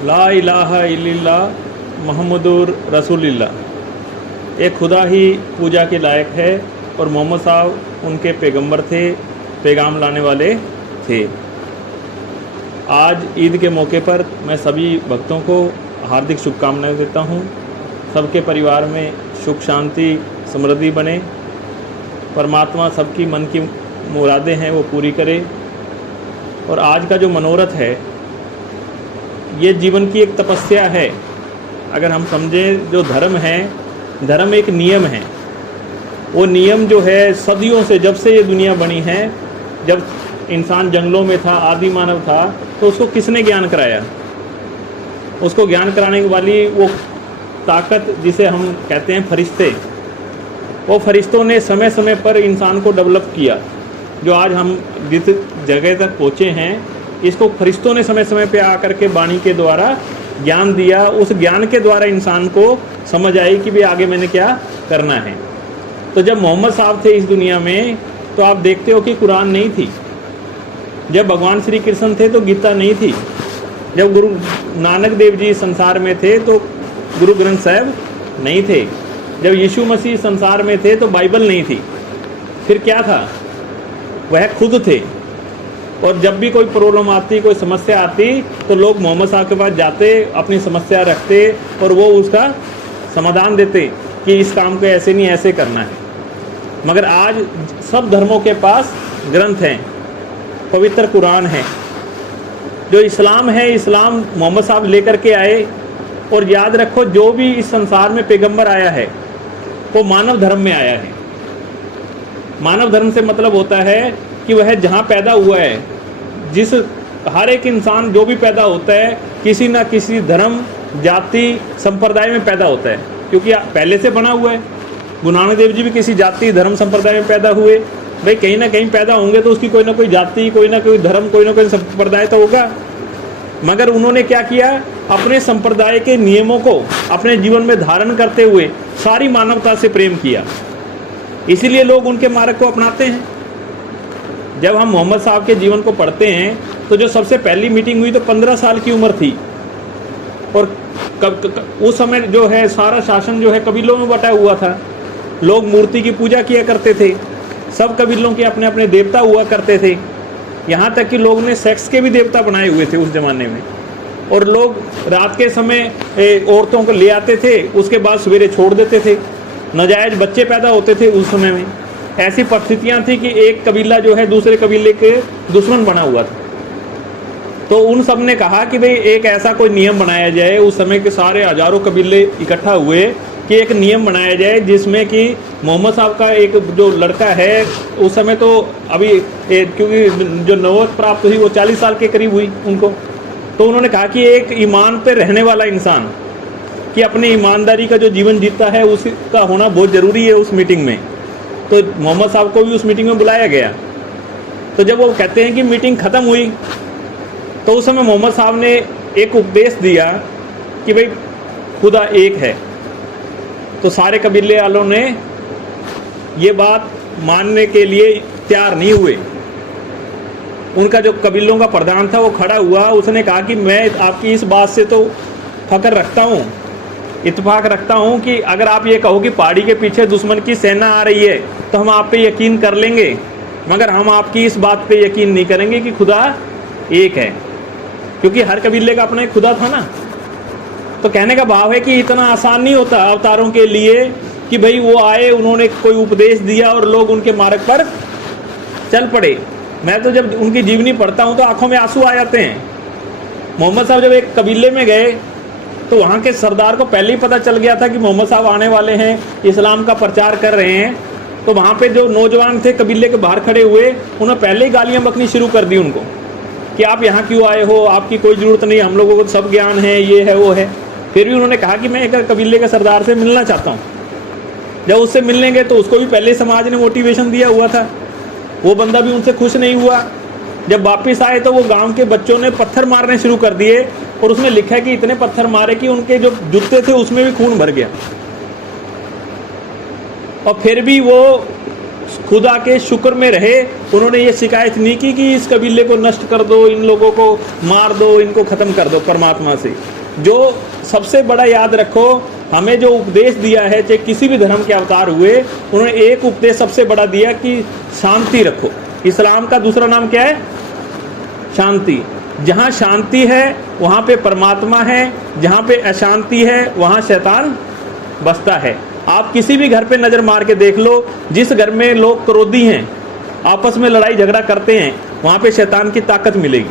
ला इलाहा इल्लल्लाह मुहम्मदुर रसूलुल्लाह। एक खुदा ही पूजा के लायक है और मोहम्मद साहब उनके पैगंबर थे, पैगाम लाने वाले थे। आज ईद के मौके पर मैं सभी भक्तों को हार्दिक शुभकामनाएं देता हूं। सबके परिवार में सुख शांति समृद्धि बने, परमात्मा सबकी मन की मुरादें हैं वो पूरी करे। और आज का जो मनोरथ है ये जीवन की एक तपस्या है। अगर हम समझें जो धर्म है, धर्म एक नियम है। वो नियम जो है सदियों से, जब से ये दुनिया बनी है, जब इंसान जंगलों में था, आदि मानव था, तो उसको किसने ज्ञान कराया? उसको ज्ञान कराने वाली वो ताकत जिसे हम कहते हैं फरिश्ते, वो फरिश्तों ने समय समय पर इंसान को डेवलप किया। जो आज हम जिस जगह तक पहुँचे हैं, इसको फरिश्तों ने समय समय पे आकर के वाणी के द्वारा ज्ञान दिया। उस ज्ञान के द्वारा इंसान को समझ आई कि भाई आगे मैंने क्या करना है। तो जब मोहम्मद साहब थे इस दुनिया में, तो आप देखते हो कि कुरान नहीं थी। जब भगवान श्री कृष्ण थे तो गीता नहीं थी। जब गुरु नानक देव जी संसार में थे तो गुरु ग्रंथ साहब नहीं थे। जब यीशु मसीह संसार में थे तो बाइबल नहीं थी। फिर क्या था? वह खुद थे। और जब भी कोई प्रॉब्लम आती, कोई समस्या आती, तो लोग मोहम्मद साहब के पास जाते, अपनी समस्या रखते और वो उसका समाधान देते कि इस काम को ऐसे नहीं ऐसे करना है। मगर आज सब धर्मों के पास ग्रंथ हैं, पवित्र कुरान है। जो इस्लाम है, इस्लाम मोहम्मद साहब लेकर के आए। और याद रखो, जो भी इस संसार में पैगंबर आया है वो मानव धर्म में आया है। मानव धर्म से मतलब होता है कि वह जहाँ पैदा हुआ है, जिस हर एक इंसान जो भी पैदा होता है किसी ना किसी धर्म, जाति, संप्रदाय में पैदा होता है, क्योंकि पहले से बना हुआ है। गुरु नानक देव जी भी किसी जाति, धर्म, संप्रदाय में पैदा हुए। भाई कहीं ना कहीं पैदा होंगे तो उसकी कोई ना कोई जाति, कोई ना कोई धर्म, कोई ना कोई संप्रदाय तो होगा। मगर उन्होंने क्या किया? अपने संप्रदाय के नियमों को अपने जीवन में धारण करते हुए सारी मानवता से प्रेम किया। इसीलिए लोग उनके मार्ग को अपनाते हैं। जब हम मोहम्मद साहब के जीवन को पढ़ते हैं तो जो सबसे पहली मीटिंग हुई तो 15 साल की उम्र थी। और उस समय जो है सारा शासन जो है कबीलों में बटा हुआ था। लोग मूर्ति की पूजा किया करते थे। सब कबीलों के अपने अपने देवता हुआ करते थे। यहाँ तक कि लोग ने सेक्स के भी देवता बनाए हुए थे उस ज़माने में। और लोग रात के समय औरतों को ले आते थे, उसके बाद सवेरे छोड़ देते थे। नाजायज बच्चे पैदा होते थे उस समय में। ऐसी परिस्थितियाँ थी कि एक कबीला जो है दूसरे कबीले के दुश्मन बना हुआ था। तो उन सब ने कहा कि भाई एक ऐसा कोई नियम बनाया जाए। उस समय के सारे हजारों कबीले इकट्ठा हुए कि एक नियम बनाया जाए जिसमें कि मोहम्मद साहब का एक जो लड़का है, उस समय तो अभी क्योंकि जो नबूवत प्राप्त हुई वो 40 साल के करीब हुई उनको। तो उन्होंने कहा कि एक ईमान पे रहने वाला इंसान कि अपनी ईमानदारी का जो जीवन जीता है उसका होना बहुत ज़रूरी है उस मीटिंग में। तो मोहम्मद साहब को भी उस मीटिंग में बुलाया गया। तो जब वो कहते हैं कि मीटिंग ख़त्म हुई तो उस समय मोहम्मद साहब ने एक उपदेश दिया कि भाई खुदा एक है। तो सारे कबीले वालों ने ये बात मानने के लिए तैयार नहीं हुए। उनका जो कबीलों का प्रधान था वो खड़ा हुआ। उसने कहा कि मैं आपकी इस बात से तो फख्र रखता हूँ, इत्तेफाक रखता हूँ कि अगर आप ये कहो कि पहाड़ी के पीछे दुश्मन की सेना आ रही है तो हम आप पे यकीन कर लेंगे, मगर हम आपकी इस बात पे यकीन नहीं करेंगे कि खुदा एक है। क्योंकि हर कबीले का अपना एक खुदा था ना। तो कहने का भाव है कि इतना आसान नहीं होता अवतारों के लिए कि भाई वो आए, उन्होंने कोई उपदेश दिया और लोग उनके मार्ग पर चल पड़े। मैं तो जब उनकी जीवनी पढ़ता हूँ तो आंखों में आंसू आ जाते हैं। मोहम्मद साहब जब एक कबीले में गए तो वहाँ के सरदार को पहले ही पता चल गया था कि मोहम्मद साहब आने वाले हैं, इस्लाम का प्रचार कर रहे हैं। तो वहाँ पे जो नौजवान थे कबीले के बाहर खड़े हुए, उन्होंने पहले ही गालियाँ बकनी शुरू कर दी उनको कि आप यहाँ क्यों आए हो, आपकी कोई ज़रूरत नहीं, हम लोगों को सब ज्ञान है, ये है वो है। फिर भी उन्होंने कहा कि मैं एक कबीले के सरदार से मिलना चाहता हूँ। जब उससे मिलने गए तो उसको भी पहले समाज ने मोटिवेशन दिया हुआ था। वो बंदा भी उनसे खुश नहीं हुआ। जब वापस आए तो वो गांव के बच्चों ने पत्थर मारने शुरू कर दिए और उसमें लिखा है कि इतने पत्थर मारे कि उनके जो जूते थे उसमें भी खून भर गया। और फिर भी वो खुदा के शुक्र में रहे। उन्होंने ये शिकायत नहीं की कि इस कबीले को नष्ट कर दो, इन लोगों को मार दो, इनको ख़त्म कर दो। परमात्मा से जो सबसे बड़ा याद रखो, हमें जो उपदेश दिया है, चाहे किसी भी धर्म के अवतार हुए, उन्होंने एक उपदेश सबसे बड़ा दिया कि शांति रखो। इस्लाम का दूसरा नाम क्या है? शांति। जहाँ शांति है वहाँ पे परमात्मा है, जहाँ पे अशांति है वहाँ शैतान बसता है। आप किसी भी घर पे नज़र मार के देख लो, जिस घर में लोग क्रोधी हैं, आपस में लड़ाई झगड़ा करते हैं, वहाँ पे शैतान की ताकत मिलेगी।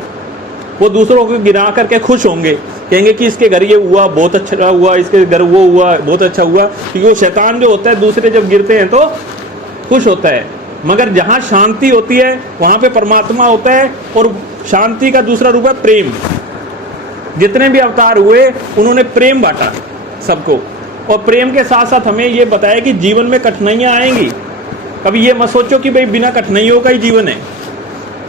वो दूसरों को गिरा करके खुश होंगे, कहेंगे कि इसके घर ये हुआ बहुत अच्छा हुआ, इसके घर वो हुआ बहुत अच्छा हुआ, क्योंकि वो शैतान जो होता है दूसरे जब गिरते हैं तो खुश होता है। मगर जहाँ शांति होती है वहाँ पे परमात्मा होता है। और शांति का दूसरा रूप है प्रेम। जितने भी अवतार हुए उन्होंने प्रेम बांटा सबको, और प्रेम के साथ साथ हमें ये बताया कि जीवन में कठिनाइयाँ आएंगी। कभी ये मत सोचो कि भाई बिना कठिनाइयों का ही जीवन है।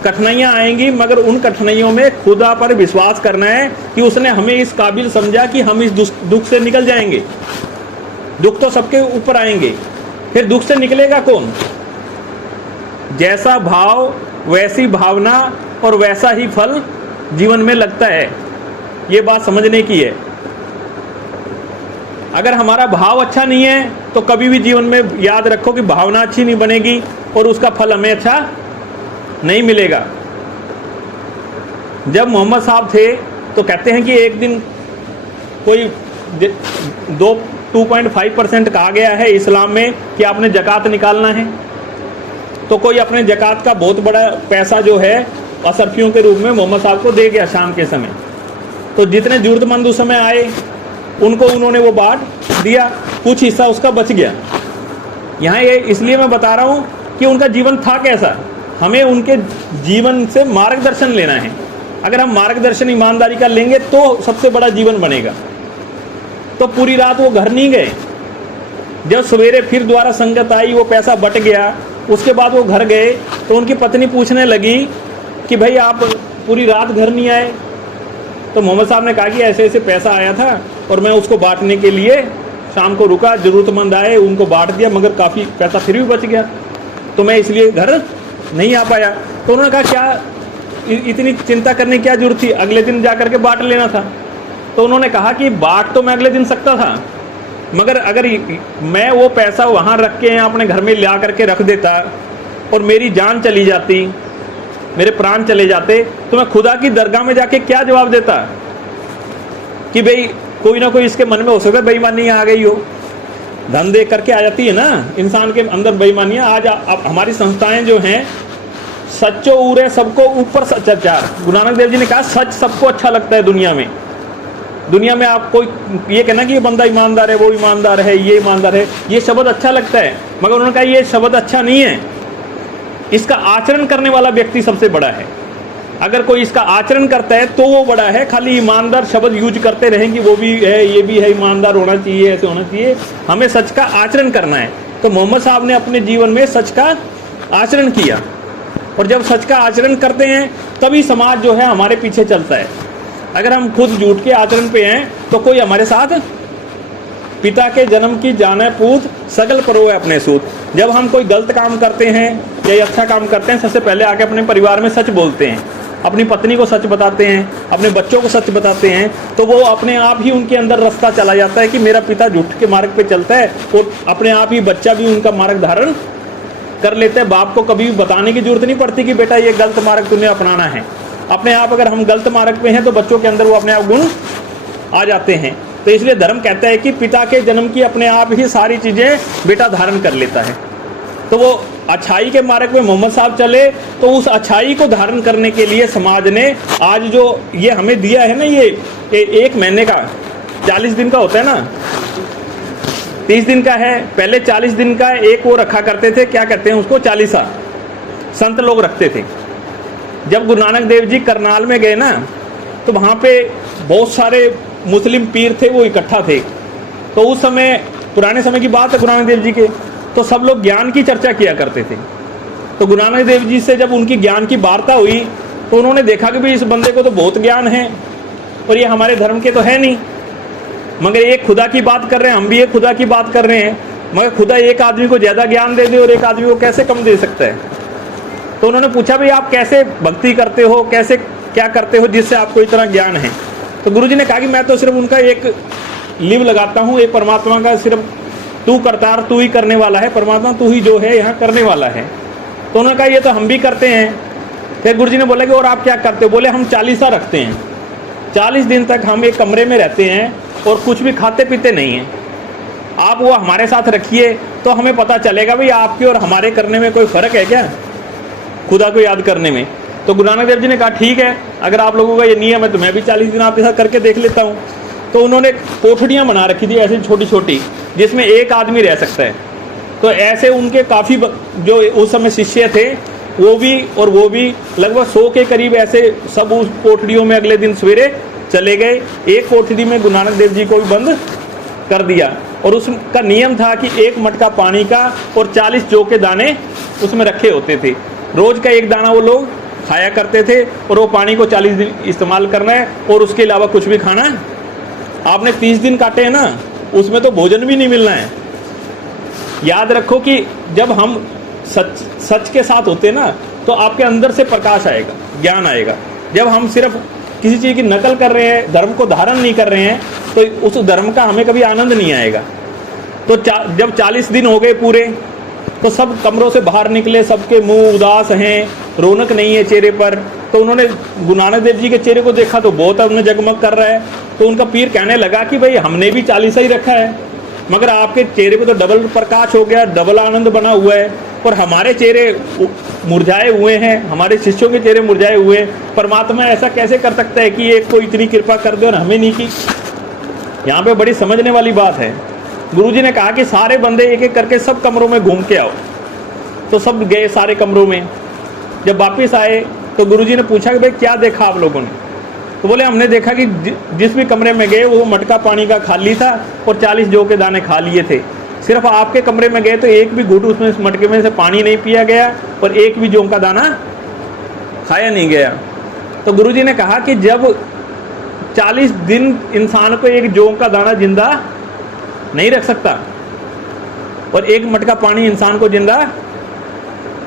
कठिनाइयाँ आएंगी, मगर उन कठिनाइयों में खुदा पर विश्वास करना है कि उसने हमें इस काबिल समझा कि हम इस दुख से निकल जाएंगे। दुख तो सबके ऊपर आएंगे, फिर दुख से निकलेगा कौन? जैसा भाव वैसी भावना और वैसा ही फल जीवन में लगता है। ये बात समझने की है। अगर हमारा भाव अच्छा नहीं है तो कभी भी जीवन में याद रखो कि भावना अच्छी नहीं बनेगी और उसका फल हमें अच्छा नहीं मिलेगा। जब मोहम्मद साहब थे तो कहते हैं कि एक दिन कोई 2.5% कहा गया है इस्लाम में कि आपने ज़कात निकालना है। तो कोई अपने ज़कात का बहुत बड़ा पैसा जो है असरफियों के रूप में मोहम्मद साहब को दे गया शाम के समय। तो जितने ज़रूरतमंद उस समय आए उनको उन्होंने वो बांट दिया, कुछ हिस्सा उसका बच गया। यहाँ ये इसलिए मैं बता रहा हूँ कि उनका जीवन था कैसा। हमें उनके जीवन से मार्गदर्शन लेना है। अगर हम मार्गदर्शन ईमानदारी का लेंगे तो सबसे बड़ा जीवन बनेगा। तो पूरी रात वो घर नहीं गए। जब सवेरे फिर दोबारा संगत आई, वो पैसा बट गया, उसके बाद वो घर गए तो उनकी पत्नी पूछने लगी कि भाई आप पूरी रात घर नहीं आए। तो मोहम्मद साहब ने कहा कि ऐसे ऐसे पैसा आया था और मैं उसको बांटने के लिए शाम को रुका, ज़रूरतमंद आए उनको बांट दिया, मगर काफ़ी पैसा फिर भी बच गया, तो मैं इसलिए घर नहीं आ पाया। तो उन्होंने कहा क्या इतनी चिंता करने की क्या जरूरत थी, अगले दिन जा करके बांट लेना था। तो उन्होंने कहा कि बांट तो मैं अगले दिन सकता था, मगर अगर मैं वो पैसा वहाँ रख के अपने घर में ला करके रख देता और मेरी जान चली जाती, मेरे प्राण चले जाते, तो मैं खुदा की दरगाह में जाके क्या जवाब देता कि भाई कोई ना कोई इसके मन में हो सकता है बेईमानी आ गई हो। धन दे करके आ जाती है ना इंसान के अंदर बेईमानियाँ। आज आप हमारी संस्थाएं जो हैं, सच्चो उरे सबको ऊपर सच्चाचार। गुरु नानक देव जी ने कहा सच सबको अच्छा लगता है दुनिया में। दुनिया में आप कोई ये कहना कि ये बंदा ईमानदार है, वो ईमानदार है, ये ईमानदार है, ये शब्द अच्छा लगता है, मगर उन्होंने कहा ये शब्द अच्छा नहीं है। इसका आचरण करने वाला व्यक्ति सबसे बड़ा है। अगर कोई इसका आचरण करता है तो वो बड़ा है। खाली ईमानदार शब्द यूज करते रहें कि वो भी है, ये भी है, ईमानदार होना चाहिए, ऐसे होना चाहिए। हमें सच का आचरण करना है। तो मोहम्मद साहब ने अपने जीवन में सच का आचरण किया, और जब सच का आचरण करते हैं तभी समाज जो है हमारे पीछे चलता है। अगर हम खुद झूठ के आचरण पे हैं तो कोई हमारे साथ, पिता के जन्म की जाने पूत सगल परोए अपने सूत। जब हम कोई गलत काम करते हैं या अच्छा काम करते हैं, सबसे पहले आके अपने परिवार में सच बोलते हैं, अपनी पत्नी को सच बताते हैं, अपने बच्चों को सच बताते हैं, तो वो अपने आप ही उनके अंदर रास्ता चला जाता है कि मेरा पिता झूठ के मार्ग पे चलता है, और अपने आप ही बच्चा भी उनका मार्ग धारण कर लेते हैं। बाप को कभी भी बताने की जरूरत नहीं पड़ती कि बेटा ये गलत मार्ग तुम्हें अपनाना है। अपने आप अगर हम गलत मार्ग पे हैं तो बच्चों के अंदर वो अपने आप गुण आ जाते हैं। तो इसलिए धर्म कहता है कि पिता के जन्म की अपने आप ही सारी चीज़ें बेटा धारण कर लेता है। तो वो अच्छाई के मार्ग में मोहम्मद साहब चले, तो उस अच्छाई को धारण करने के लिए समाज ने आज जो ये हमें दिया है ना, ये एक महीने का 40 दिन का होता है ना, 30 दिन का है। पहले 40 दिन का एक वो रखा करते थे, क्या कहते हैं उसको, चालीसा संत लोग रखते थे। जब गुरु नानक देव जी करनाल में गए ना, तो वहाँ पे बहुत सारे मुस्लिम पीर थे, वो इकट्ठा थे। तो उस समय, पुराने समय की बात है गुरु नानक देव जी के, तो सब लोग ज्ञान की चर्चा किया करते थे। तो गुरु नानक देव जी से जब उनकी ज्ञान की वार्ता हुई तो उन्होंने देखा कि भाई इस बंदे को तो बहुत ज्ञान है और ये हमारे धर्म के तो है नहीं, मगर एक खुदा की बात कर रहे हैं, हम भी एक खुदा की बात कर रहे हैं। मगर खुदा एक आदमी को ज़्यादा ज्ञान दे दे और एक आदमी को कैसे कम दे सकता है? तो उन्होंने पूछा भाई आप कैसे भक्ति करते हो, कैसे क्या करते हो जिससे आपको इतना ज्ञान है? तो गुरुजी ने कहा कि मैं तो सिर्फ उनका एक लिव लगाता हूँ, एक परमात्मा का, सिर्फ तू करतार, तू ही करने वाला है, परमात्मा तू ही जो है यहाँ करने वाला है। तो उन्होंने कहा ये तो हम भी करते हैं। फिर गुरुजी ने बोला कि और आप क्या करते हो? बोले हम 40 रखते हैं, 40 दिन तक हम एक कमरे में रहते हैं और कुछ भी खाते पीते नहीं हैं। आप वो हमारे साथ रखिए तो हमें पता चलेगा भाई आपके और हमारे करने में कोई फ़र्क है क्या, खुदा को याद करने में। तो गुरु नानक देव जी ने कहा ठीक है, अगर आप लोगों का ये नियम है तो मैं भी 40 दिन आपके साथ करके देख लेता हूँ। तो उन्होंने कोठड़ियाँ बना रखी थी ऐसी छोटी छोटी, जिसमें एक आदमी रह सकता है। तो ऐसे उनके काफ़ी जो उस समय शिष्य थे वो भी लगभग 100 के करीब ऐसे सब उस कोठड़ियों में अगले दिन सवेरे चले गए। एक कोठड़ी में गुरु नानक देव जी को भी बंद कर दिया और उसका नियम था कि एक मटका पानी का और 40 जौ के दाने उसमें रखे होते थे। रोज़ का एक दाना वो लोग खाया करते थे और वो पानी को 40 दिन इस्तेमाल करना है और उसके अलावा कुछ भी खाना। आपने 30 दिन काटे हैं ना, उसमें तो भोजन भी नहीं मिलना है। याद रखो कि जब हम सच के साथ होते हैं ना तो आपके अंदर से प्रकाश आएगा, ज्ञान आएगा। जब हम सिर्फ किसी चीज़ की नकल कर रहे हैं, धर्म को धारण नहीं कर रहे हैं, तो उस धर्म का हमें कभी आनंद नहीं आएगा। तो जब 40 दिन हो गए पूरे, तो सब कमरों से बाहर निकले, सबके मुंह उदास हैं, रौनक नहीं है चेहरे पर। तो उन्होंने गुरु नानक देव जी के चेहरे को देखा तो बहुत उन्हें जगमग कर रहा है। तो उनका पीर कहने लगा कि भाई हमने भी 40 ही रखा है, मगर आपके चेहरे पे तो डबल प्रकाश हो गया, डबल आनंद बना हुआ है, और हमारे चेहरे मुरझाए हुए हैं, हमारे शिष्यों के चेहरे मुरझाए हुए हैं। परमात्मा ऐसा कैसे कर सकता है कि एक को इतनी कृपा कर दे और हमें नहीं की? यहाँ पे बड़ी समझने वाली बात है। गुरुजी ने कहा कि सारे बंदे एक एक करके सब कमरों में घूम के आओ। तो सब गए सारे कमरों में। जब वापस आए तो गुरुजी ने पूछा कि भाई क्या देखा आप लोगों ने? तो बोले हमने देखा कि जिस भी कमरे में गए वो मटका पानी का खाली था और 40 जौ के दाने खा लिए थे। सिर्फ आपके कमरे में गए तो एक भी घूंट उसमें इस मटके में से पानी नहीं पिया गया और एक भी जौ का दाना खाया नहीं गया। तो गुरुजी ने कहा कि जब 40 दिन इंसान को एक जौ का दाना जिंदा नहीं रख सकता और एक मटका पानी इंसान को जिंदा,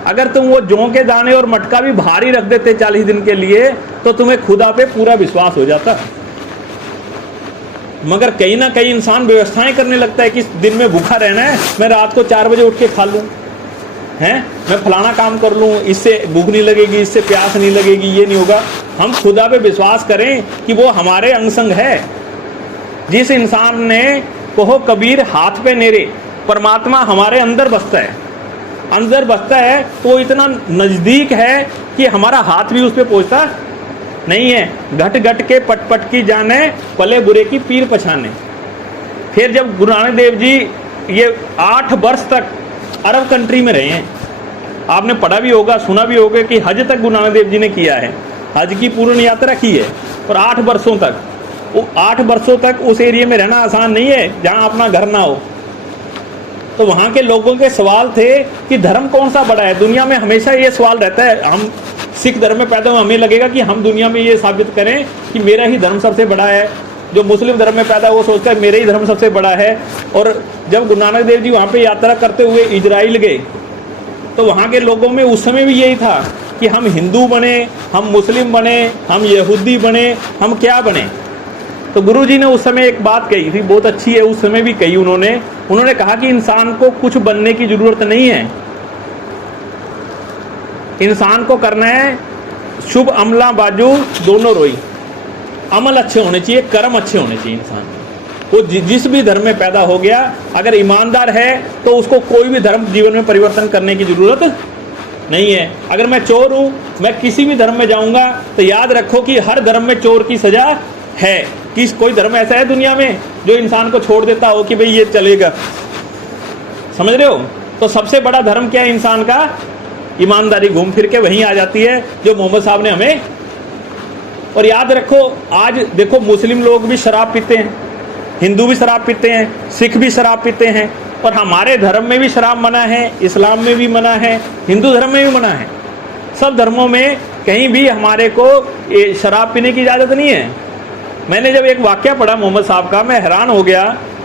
अगर तुम वो जौ के दाने और मटका भी भारी रख देते 40 दिन के लिए तो तुम्हें खुदा पे पूरा विश्वास हो जाता। मगर कहीं ना कहीं इंसान व्यवस्थाएं करने लगता है कि दिन में भूखा रहना है, मैं रात को 4 बजे उठ के खा लूं, हैं, मैं फलाना काम कर लूं, इससे भूख नहीं लगेगी, इससे प्यास नहीं लगेगी, ये नहीं होगा। हम खुदा पे विश्वास करें कि वो हमारे अंग संग है। जिस इंसान ने कहो कबीर हाथ पे नेरे, परमात्मा हमारे अंदर बसता है, अंदर बसता है तो वो इतना नज़दीक है कि हमारा हाथ भी उस पर पहुँचता नहीं है। घट घट के पट पट की जाने, पले बुरे की पीर पछाने। फिर जब गुरु नानक देव जी ये 8 वर्ष तक अरब कंट्री में रहे हैं, आपने पढ़ा भी होगा, सुना भी होगा कि हज तक गुरु नानक देव जी ने किया है, हज की पूर्ण यात्रा की है। और 8 वर्षों तक, वो 8 वर्षों तक उस एरिया में रहना आसान नहीं है जहाँ अपना घर ना हो। तो वहाँ के लोगों के सवाल थे कि धर्म कौन सा बड़ा है दुनिया में। हमेशा ये सवाल रहता है, हम सिख धर्म में पैदा हुए, हमें लगेगा कि हम दुनिया में ये साबित करें कि मेरा ही धर्म सबसे बड़ा है। जो मुस्लिम धर्म में पैदा वो सोचता है मेरा ही धर्म सबसे बड़ा है। और जब गुरु नानक देव जी वहाँ पे यात्रा करते हुए इजराइल गए तो वहाँ के लोगों में उस समय भी यही था कि हम हिंदू बने, हम मुस्लिम बने, हम यहूदी बने, हम क्या बने। तो गुरु जी ने उस समय एक बात कही थी, बहुत अच्छी है, उस समय भी कही उन्होंने कहा कि इंसान को कुछ बनने की ज़रूरत नहीं है, इंसान को करना है शुभ अमला बाजू दोनों रोई। अमल अच्छे होने चाहिए, कर्म अच्छे होने चाहिए। इंसान वो जिस भी धर्म में पैदा हो गया, अगर ईमानदार है तो उसको कोई भी धर्म जीवन में परिवर्तन करने की ज़रूरत नहीं है। अगर मैं चोर हूँ, मैं किसी भी धर्म में जाऊँगा तो याद रखो कि हर धर्म में चोर की सज़ा है। कि कोई धर्म ऐसा है दुनिया में जो इंसान को छोड़ देता हो कि भाई ये चलेगा? समझ रहे हो? तो सबसे बड़ा धर्म क्या है इंसान का? ईमानदारी। घूम फिर के वहीं आ जाती है जो मोहम्मद साहब ने हमें। और याद रखो, आज देखो मुस्लिम लोग भी शराब पीते हैं, हिंदू भी शराब पीते हैं, सिख भी शराब पीते हैं, और हमारे धर्म में भी शराब मना है, इस्लाम में भी मना है, हिंदू धर्म में भी मना है। सब धर्मों में कहीं भी हमारे को शराब पीने की इजाज़त नहीं है। मैंने जब एक वाक़या पढ़ा मोहम्मद साहब का, मैं हैरान हो गया।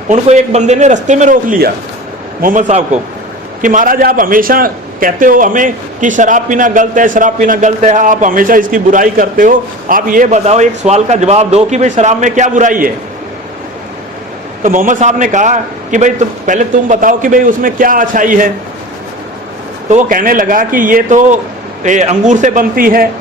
उनको एक बंदे ने रास्ते में रोक लिया मोहम्मद साहब को कि महाराज आप हमेशा कहते हो हमें कि शराब पीना गलत है, शराब पीना गलत है, आप हमेशा इसकी बुराई करते हो, आप ये बताओ, एक सवाल का जवाब दो कि भाई शराब में क्या बुराई है। तो मोहम्मद साहब ने कहा कि भाई पहले तुम बताओ कि भाई उसमें क्या अच्छाई है। तो वो कहने लगा कि ये तो अंगूर से बनती है,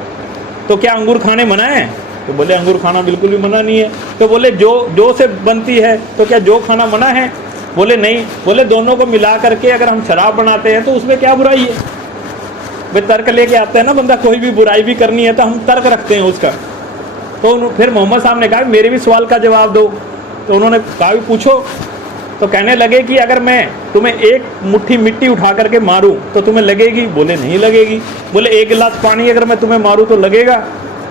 तो क्या अंगूर खाने मना है? तो बोले अंगूर खाना बिल्कुल भी मना नहीं है। तो बोले जो से बनती है, तो क्या जो खाना मना है? बोले नहीं। बोले दोनों को मिला करके अगर हम शराब बनाते हैं तो उसमें क्या बुराई है? वे तर्क लेके आते हैं ना, बंदा कोई भी बुराई भी करनी है तो हम तर्क रखते हैं उसका। तो फिर मोहम्मद साहब ने कहा मेरे भी सवाल का जवाब दो। तो उन्होंने कहा भी पूछो। तो कहने लगे कि अगर मैं तुम्हें एक मुट्ठी मिट्टी उठा करके मारूं तो तुम्हें लगेगी? बोले नहीं लगेगी। बोले एक गिलास पानी अगर मैं तुम्हें मारूं तो लगेगा?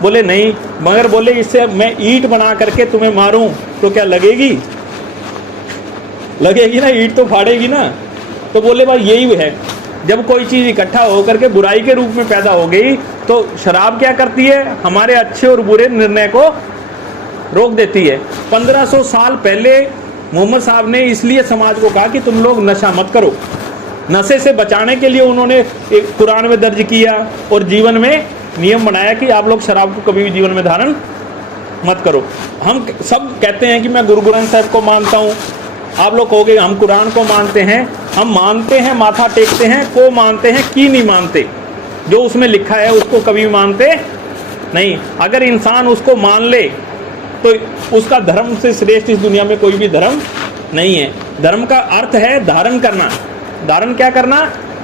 बोले नहीं। मगर बोले इससे मैं ईंट बना करके तुम्हें मारूं तो क्या लगेगी? लगेगी ना, ईंट तो फाड़ेगी ना। तो बोले भाई यही है, जब कोई चीज़ इकट्ठा होकर के बुराई के रूप में पैदा हो गई तो शराब क्या करती है? हमारे अच्छे और बुरे निर्णय को रोक देती है। 1500 साल पहले मोहम्मद साहब ने इसलिए समाज को कहा कि तुम लोग नशा मत करो। नशे से बचाने के लिए उन्होंने एक कुरान में दर्ज किया और जीवन में नियम बनाया कि आप लोग शराब को कभी भी जीवन में धारण मत करो। हम सब कहते हैं कि मैं गुरु ग्रंथ साहब को मानता हूँ, आप लोग कहोगे हम कुरान को मानते हैं। हम मानते हैं, माथा टेकते हैं, को मानते हैं की नहीं मानते। जो उसमें लिखा है उसको कभी मानते नहीं। अगर इंसान उसको मान ले तो उसका धर्म से श्रेष्ठ इस दुनिया में कोई भी धर्म नहीं है। धर्म का अर्थ है धारण करना। धारण क्या करना?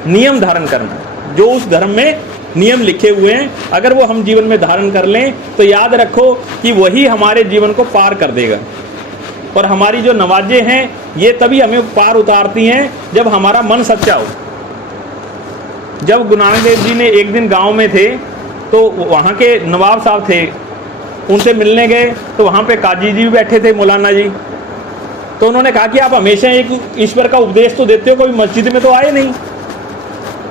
नियम धारण करना। जो उस धर्म में नियम लिखे हुए हैं अगर वो हम जीवन में धारण कर लें तो याद रखो कि वही हमारे जीवन को पार कर देगा। और हमारी जो नवाजें हैं ये तभी हमें पार उतारती हैं जब हमारा मन सच्चा हो। जब गुरु नानक देव जी ने एक दिन गांव में थे तो वहाँ के नवाब साहब थे, उनसे मिलने गए तो वहाँ पे काजी जी भी बैठे थे, मौलाना जी। तो उन्होंने कहा कि आप हमेशा एक ईश्वर का उपदेश तो देते हो, कभी मस्जिद में तो आए नहीं।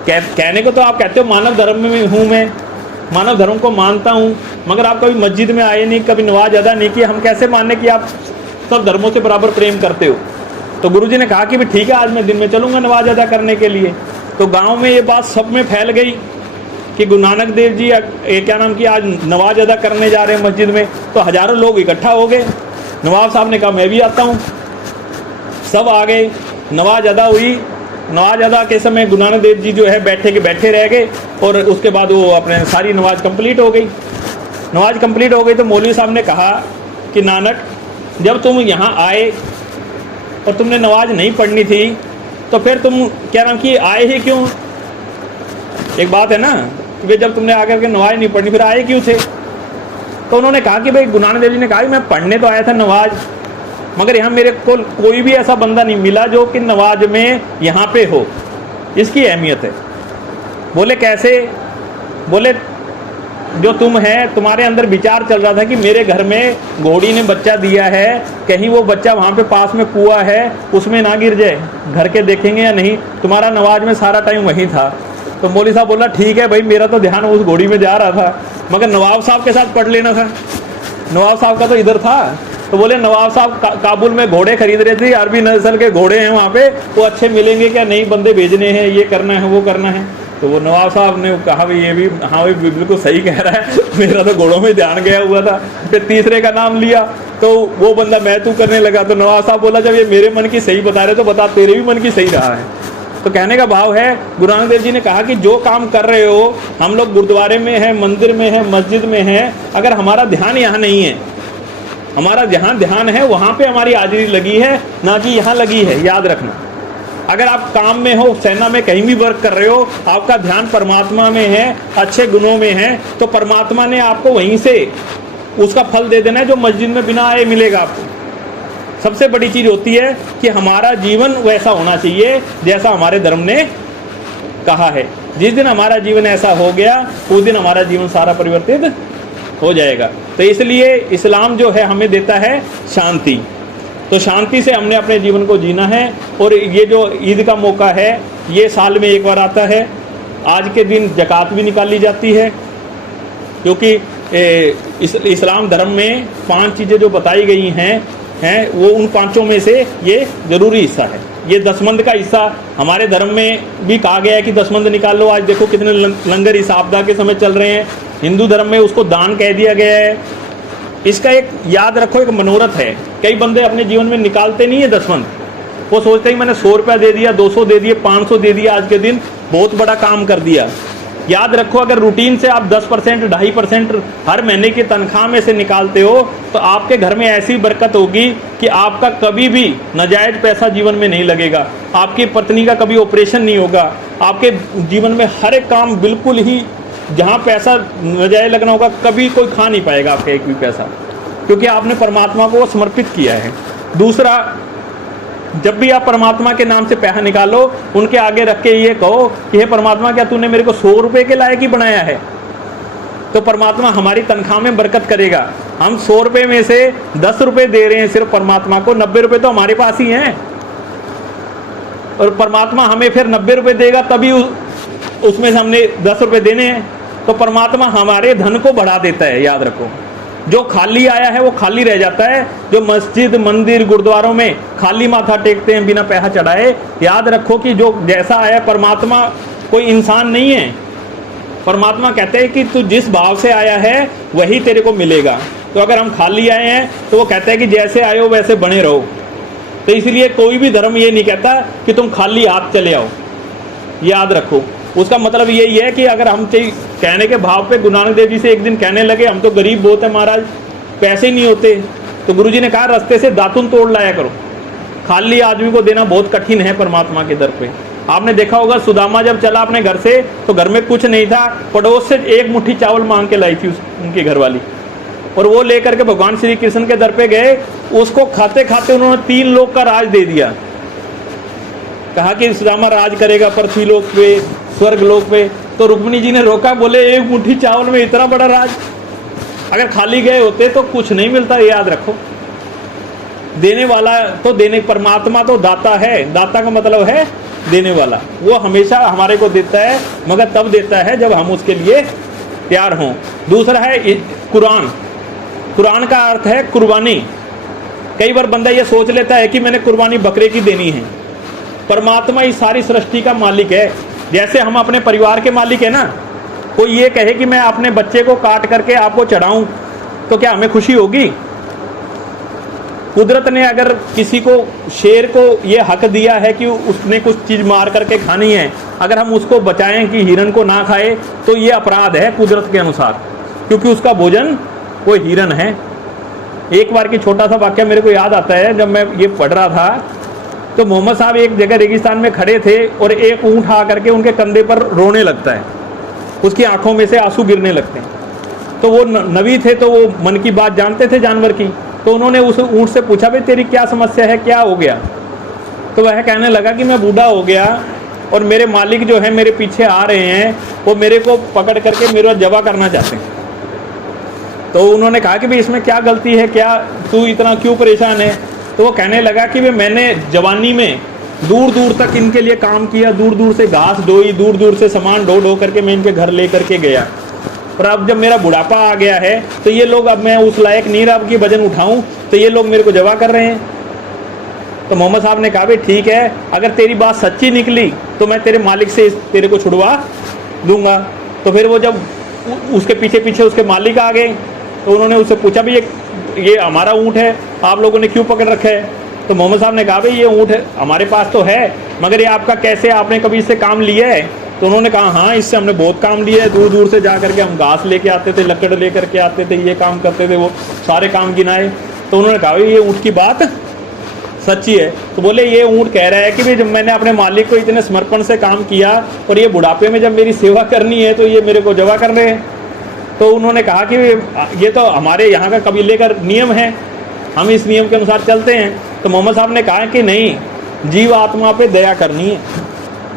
कहने को तो आप कहते हो मानव धर्म में हूँ, मैं मानव धर्म को मानता हूँ, मगर आप कभी मस्जिद में आए नहीं, कभी नमाज अदा नहीं की। हम कैसे माने कि आप सब धर्मों से बराबर प्रेम करते हो? तो गुरुजी ने कहा कि भी ठीक है, आज मैं दिन में चलूँगा नमाज अदा करने के लिए। तो गाँव में ये बात सब में फैल गई कि गुरु नानक देव जी क्या नाम की आज नमाज अदा करने जा रहे हैं मस्जिद में। तो हज़ारों लोग इकट्ठा हो गए। नवाब साहब ने कहा मैं भी आता हूँ। सब आ गए, नमाज अदा हुई। नमाज अदा के समय गुरु नानक देव जी जो है बैठे के बैठे रह गए और उसके बाद वो अपने सारी नमाज कंप्लीट हो गई। नमाज कंप्लीट हो गई तो मौलवी साहब ने कहा कि नानक, जब तुम यहाँ आए और तुमने नमाज नहीं पढ़नी थी तो फिर तुम क्या नाम की आए ही क्यों? एक बात है ना कि जब तुमने आकर के नमाज नहीं पढ़नी फिर आए क्यों थे? तो उन्होंने कहा कि भाई गुरु नानक देव जी ने कहा कि मैं पढ़ने तो आया था नमाज, मगर यहाँ मेरे को कोई भी ऐसा बंदा नहीं मिला जो कि नमाज में यहाँ पे हो। इसकी अहमियत है। बोले कैसे? बोले जो तुम है, तुम्हारे अंदर विचार चल रहा था कि मेरे घर में घोड़ी ने बच्चा दिया है, कहीं वो बच्चा वहाँ पे पास में कुआं है उसमें ना गिर जाए, घर के देखेंगे या नहीं। तुम्हारा नमाज में सारा टाइम वहीं था। तो मौलवी साहब बोला ठीक है भाई, मेरा तो ध्यान उस घोड़ी में जा रहा था, मगर नवाब साहब के साथ पढ़ लेना था। नवाब साहब का तो इधर था। तो बोले नवाब साहब काबुल में घोड़े खरीद रहे थे, अरबी नस्ल के घोड़े हैं वहाँ पे, वो अच्छे मिलेंगे क्या? नहीं, बंदे भेजने हैं, ये करना है वो करना है। तो वो नवाब साहब ने कहा भाई ये भी, हाँ भाई बिल्कुल सही कह रहा है, मेरा तो घोड़ों में ध्यान गया हुआ था। फिर तीसरे का नाम लिया तो वो बंदा मैं तू करने लगा। तो नवाब साहब बोला जब ये मेरे मन की सही बता रहे तो बता तेरे भी मन की सही रहा है। तो कहने का भाव है, गुरु नानक देव जी ने कहा कि जो काम कर रहे हो, हम लोग गुरुद्वारे में हैं, मंदिर में हैं, मस्जिद में हैं, अगर हमारा ध्यान यहाँ नहीं है, हमारा जहाँ ध्यान है वहाँ पे हमारी हाजिरी लगी है, ना कि यहाँ लगी है। याद रखना, अगर आप काम में हो, सेना में कहीं भी वर्क कर रहे हो, आपका ध्यान परमात्मा में है, अच्छे गुणों में है, तो परमात्मा ने आपको वहीं से उसका फल दे देना है जो मस्जिद में बिना आए मिलेगा आपको। सबसे बड़ी चीज़ होती है कि हमारा जीवन वैसा होना चाहिए जैसा हमारे धर्म ने कहा है। जिस दिन हमारा जीवन ऐसा हो गया उस दिन हमारा जीवन सारा परिवर्तित हो जाएगा। तो इसलिए इस्लाम जो है हमें देता है शांति। तो शांति से हमने अपने जीवन को जीना है। और ये जो ईद का मौका है ये साल में एक बार आता है। आज के दिन ज़कात भी निकाली जाती है, क्योंकि इस्लाम धर्म में 5 चीज़ें जो बताई गई हैं हैं वो उन पांचों में से ये जरूरी हिस्सा है। ये दसमंद का हिस्सा हमारे धर्म में भी कहा गया है कि दसमंद निकाल लो। आज देखो कितने लंगर इस आपदा के समय चल रहे हैं। हिंदू धर्म में उसको दान कह दिया गया है। इसका एक याद रखो, एक मनोरथ है। कई बंदे अपने जीवन में निकालते नहीं है दसमंद। वो सोचते हैं मैंने 100 रुपया दे दिया, 200 दे दिए, 500 दे दिया, आज के दिन बहुत बड़ा काम कर दिया। याद रखो, अगर रूटीन से आप 10%, 2.5% हर महीने की तनख्वाह में से निकालते हो तो आपके घर में ऐसी बरकत होगी कि आपका कभी भी नाजायज पैसा जीवन में नहीं लगेगा। आपकी पत्नी का कभी ऑपरेशन नहीं होगा। आपके जीवन में हर एक काम बिल्कुल ही, जहाँ पैसा नाजायज लगना होगा, कभी कोई खा नहीं पाएगा आपका एक भी पैसा, क्योंकि आपने परमात्मा को समर्पित किया है। दूसरा, जब भी आप परमात्मा के नाम से पैसा निकालो, उनके आगे रख के ये कहो कि हे परमात्मा, क्या तूने मेरे को 100 रुपये के लायक ही बनाया है? तो परमात्मा हमारी तनख्वाह में बरकत करेगा। हम 100 रुपये में से 10 रुपये दे रहे हैं सिर्फ परमात्मा को, 90 रुपये तो हमारे पास ही हैं, और परमात्मा हमें फिर 90 रुपये देगा, तभी उसमें से हमने 10 रुपये देने हैं। तो परमात्मा हमारे धन को बढ़ा देता है। याद रखो, जो खाली आया है वो खाली रह जाता है। जो मस्जिद, मंदिर, गुरुद्वारों में खाली माथा टेकते हैं बिना पैसा चढ़ाए, याद रखो कि जो जैसा आया, परमात्मा कोई इंसान नहीं है। परमात्मा कहते हैं कि तू जिस भाव से आया है वही तेरे को मिलेगा। तो अगर हम खाली आए हैं तो वो कहते हैं कि जैसे आए हो वैसे बने रहो। तो इसलिए कोई भी धर्म ये नहीं कहता कि तुम खाली हाथ चले आओ। याद रखो, उसका मतलब यही है कि अगर हम कहने के भाव पे, गुरु नानक देव जी से एक दिन कहने लगे हम तो गरीब बहुत है महाराज, पैसे ही नहीं होते, तो गुरु जी ने कहा रास्ते से दातुन तोड़ लाया करो। खाली आदमी को देना बहुत कठिन है परमात्मा के दर पे। आपने देखा होगा, सुदामा जब चला अपने घर से तो घर में कुछ नहीं था, पड़ोस से एक मुट्ठी चावल मांग के लाई थी उनकी घरवाली, और वो लेकर के भगवान श्री कृष्ण के दर पे गए। उसको खाते खाते उन्होंने 3 लोक का राज दे दिया। कहा कि सुदामा राज करेगा पृथ्वी लोक पे, स्वर्ग लोक पे। तो रुक्मिणी जी ने रोका, बोले एक मुट्ठी चावल में इतना बड़ा राज? अगर खाली गए होते तो कुछ नहीं मिलता। याद रखो, देने वाला तो देने, परमात्मा तो दाता है। दाता का मतलब है देने वाला। वो हमेशा हमारे को देता है, मगर तब देता है जब हम उसके लिए तैयार हों। दूसरा है कुरान। कुरान का अर्थ है कुर्बानी। कई बार बंदा ये सोच लेता है कि मैंने कुर्बानी बकरे की देनी है। परमात्मा इस सारी सृष्टि का मालिक है। जैसे हम अपने परिवार के मालिक है ना, कोई ये कहे कि मैं अपने बच्चे को काट करके आपको चढ़ाऊं, तो क्या हमें खुशी होगी? कुदरत ने अगर किसी को, शेर को ये हक दिया है कि उसने कुछ चीज़ मार करके खानी है, अगर हम उसको बचाएं कि हिरन को ना खाए, तो ये अपराध है कुदरत के अनुसार, क्योंकि उसका भोजन वो हिरन है। एक बार की छोटा सा वाक्य मेरे को याद आता है। जब मैं ये पढ़ रहा था तो मोहम्मद साहब एक जगह रेगिस्तान में खड़े थे और एक ऊँट आ करके उनके कंधे पर रोने लगता है, उसकी आंखों में से आंसू गिरने लगते हैं। तो वो नबी थे, तो वो मन की बात जानते थे जानवर की। तो उन्होंने उस ऊँट से पूछा, भाई तेरी क्या समस्या है, क्या हो गया? तो वह कहने लगा कि मैं बूढ़ा हो गया और मेरे मालिक जो है मेरे पीछे आ रहे हैं, वो मेरे को पकड़ करके मेरा जबा करना चाहते हैं। तो उन्होंने कहा कि भाई इसमें क्या गलती है, क्या तू इतना क्यों परेशान है? तो वो कहने लगा कि भाई मैंने जवानी में दूर दूर तक इनके लिए काम किया, दूर दूर से घास ढोई, दूर दूर से सामान ढो करके मैं इनके घर ले करके गया, पर अब जब मेरा बुढ़ापा आ गया है तो ये लोग, अब मैं उस लायक नहीं रहा कि वजन उठाऊं, तो ये लोग मेरे को जवा कर रहे हैं। तो मोहम्मद साहब ने कहा भाई ठीक है, अगर तेरी बात सच्ची निकली तो मैं तेरे मालिक से तेरे को छुड़वा दूंगा। तो फिर वो जब उसके पीछे पीछे उसके मालिक आ गए तो उन्होंने उससे पूछा भाई ये हमारा ऊँट है, आप लोगों ने क्यों पकड़ रखा है? तो मोहम्मद साहब ने कहा भाई ये ऊँट हमारे पास तो है, मगर ये आपका कैसे, आपने कभी इससे काम लिया है? तो उन्होंने कहा हाँ, इससे हमने बहुत काम लिया है। दूर दूर से जा करके हम घास लेके आते थे, लकड़ लेकर के आते थे, ये काम करते थे, वो सारे काम गिनाए। तो उन्होंने कहा भाई ये ऊँट की बात सच्ची है। तो बोले ये ऊँट कह रहा है कि भाई जब मैंने अपने मालिक को इतने समर्पण से काम किया और ये बुढ़ापे में जब मेरी सेवा करनी है तो ये मेरे को जवा कर रहे हैं। तो उन्होंने कहा कि ये तो हमारे यहाँ का कबीले का नियम है, हम इस नियम के अनुसार चलते हैं। तो मोहम्मद साहब ने कहा कि नहीं, जीव आत्मा पे दया करनी है।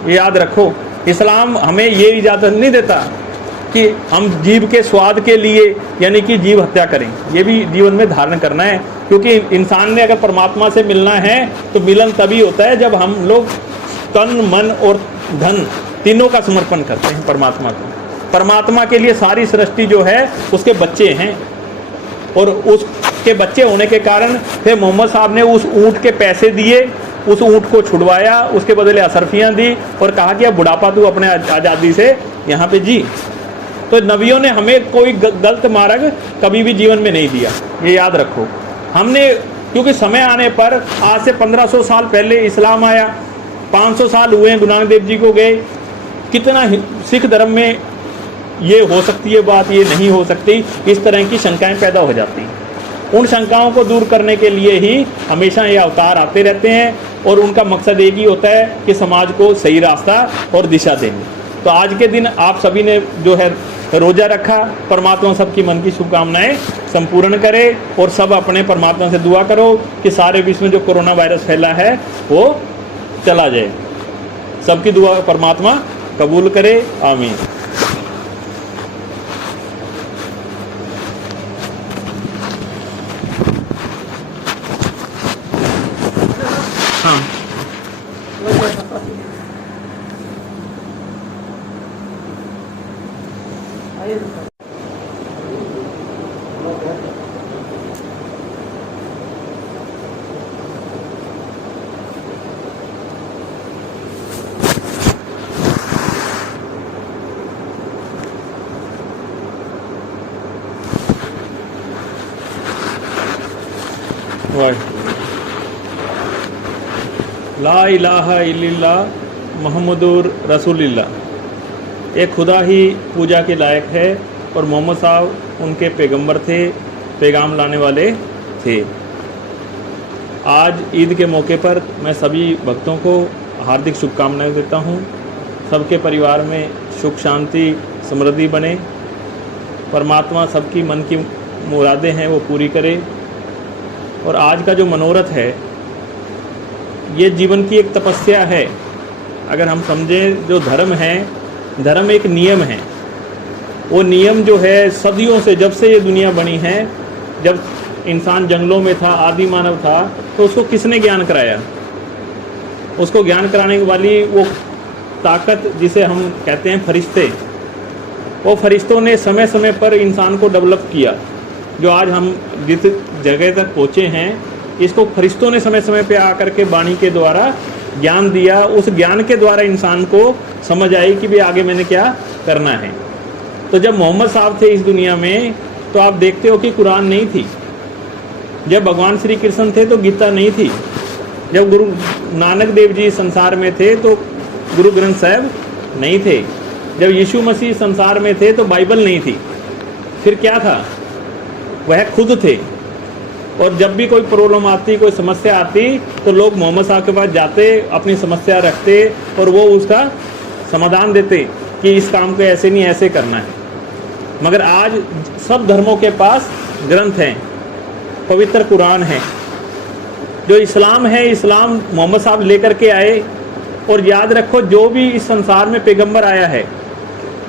ये याद रखो, इस्लाम हमें ये इजाज़त नहीं देता कि हम जीव के स्वाद के लिए यानी कि जीव हत्या करें। ये भी जीवन में धारण करना है, क्योंकि इंसान ने अगर परमात्मा से मिलना है तो मिलन तभी होता है जब हम लोग तन, मन और धन तीनों का समर्पण करते हैं परमात्मा को। परमात्मा के लिए सारी सृष्टि जो है उसके बच्चे हैं, और उस के बच्चे होने के कारण फिर मोहम्मद साहब ने उस ऊँट के पैसे दिए, उस ऊँट को छुड़वाया, उसके बदले असरफियाँ दी और कहा कि अब बुढ़ापा तू अपने आज़ादी से यहाँ पे जी। तो नबियों ने हमें कोई गलत मार्ग कभी भी जीवन में नहीं दिया, ये याद रखो। हमने क्योंकि समय आने पर आज से 1500 साल पहले इस्लाम आया, 500 साल हुए गुरु नानक देव जी को गए, कितना सिख धर्म में ये हो सकती है बात, ये नहीं हो सकती, इस तरह की शंकाएं पैदा हो जाती हैं। उन शंकाओं को दूर करने के लिए ही हमेशा ये अवतार आते रहते हैं और उनका मकसद एक ही होता है कि समाज को सही रास्ता और दिशा देंगे। तो आज के दिन आप सभी ने जो है रोज़ा रखा, परमात्मा सबकी मन की शुभकामनाएं संपूर्ण करे और सब अपने परमात्मा से दुआ करो कि सारे विश्व में जो कोरोना वायरस फैला है वो चला जाए। सबकी दुआ परमात्मा कबूल करे, आमीन। हाँ, ला इलाहा इल्लल्लाह मुहम्मदुर रसूलुल्लाह, एक खुदा ही पूजा के लायक है और मोहम्मद साहब उनके पैगंबर थे, पैगाम लाने वाले थे। आज ईद के मौके पर मैं सभी भक्तों को हार्दिक शुभकामनाएं देता हूं। सबके परिवार में सुख शांति समृद्धि बने, परमात्मा सबकी मन की मुरादें हैं वो पूरी करे। और आज का जो मनोरथ है ये जीवन की एक तपस्या है। अगर हम समझें जो धर्म है, धर्म एक नियम है। वो नियम जो है सदियों से, जब से ये दुनिया बनी है, जब इंसान जंगलों में था, आदि मानव था, तो उसको किसने ज्ञान कराया? उसको ज्ञान कराने वाली वो ताकत जिसे हम कहते हैं फरिश्ते, वो फरिश्तों ने समय समय पर इंसान को डेवलप किया। जो आज हम जिस जगह तक पहुँचे हैं, इसको फरिश्तों ने समय समय पे आकर के वाणी के द्वारा ज्ञान दिया। उस ज्ञान के द्वारा इंसान को समझ आई कि भाई आगे मैंने क्या करना है। तो जब मोहम्मद साहब थे इस दुनिया में, तो आप देखते हो कि कुरान नहीं थी। जब भगवान श्री कृष्ण थे तो गीता नहीं थी। जब गुरु नानक देव जी संसार में थे तो गुरु ग्रंथ साहब नहीं थे। जब यीशु मसीह संसार में थे तो बाइबल नहीं थी। फिर क्या था? वह खुद थे। और जब भी कोई प्रॉब्लम आती, कोई समस्या आती, तो लोग मोहम्मद साहब के पास जाते, अपनी समस्या रखते और वो उसका समाधान देते कि इस काम को ऐसे नहीं ऐसे करना है। मगर आज सब धर्मों के पास ग्रंथ हैं, पवित्र कुरान है। जो इस्लाम है, इस्लाम मोहम्मद साहब लेकर के आए। और याद रखो, जो भी इस संसार में पैगंबर आया है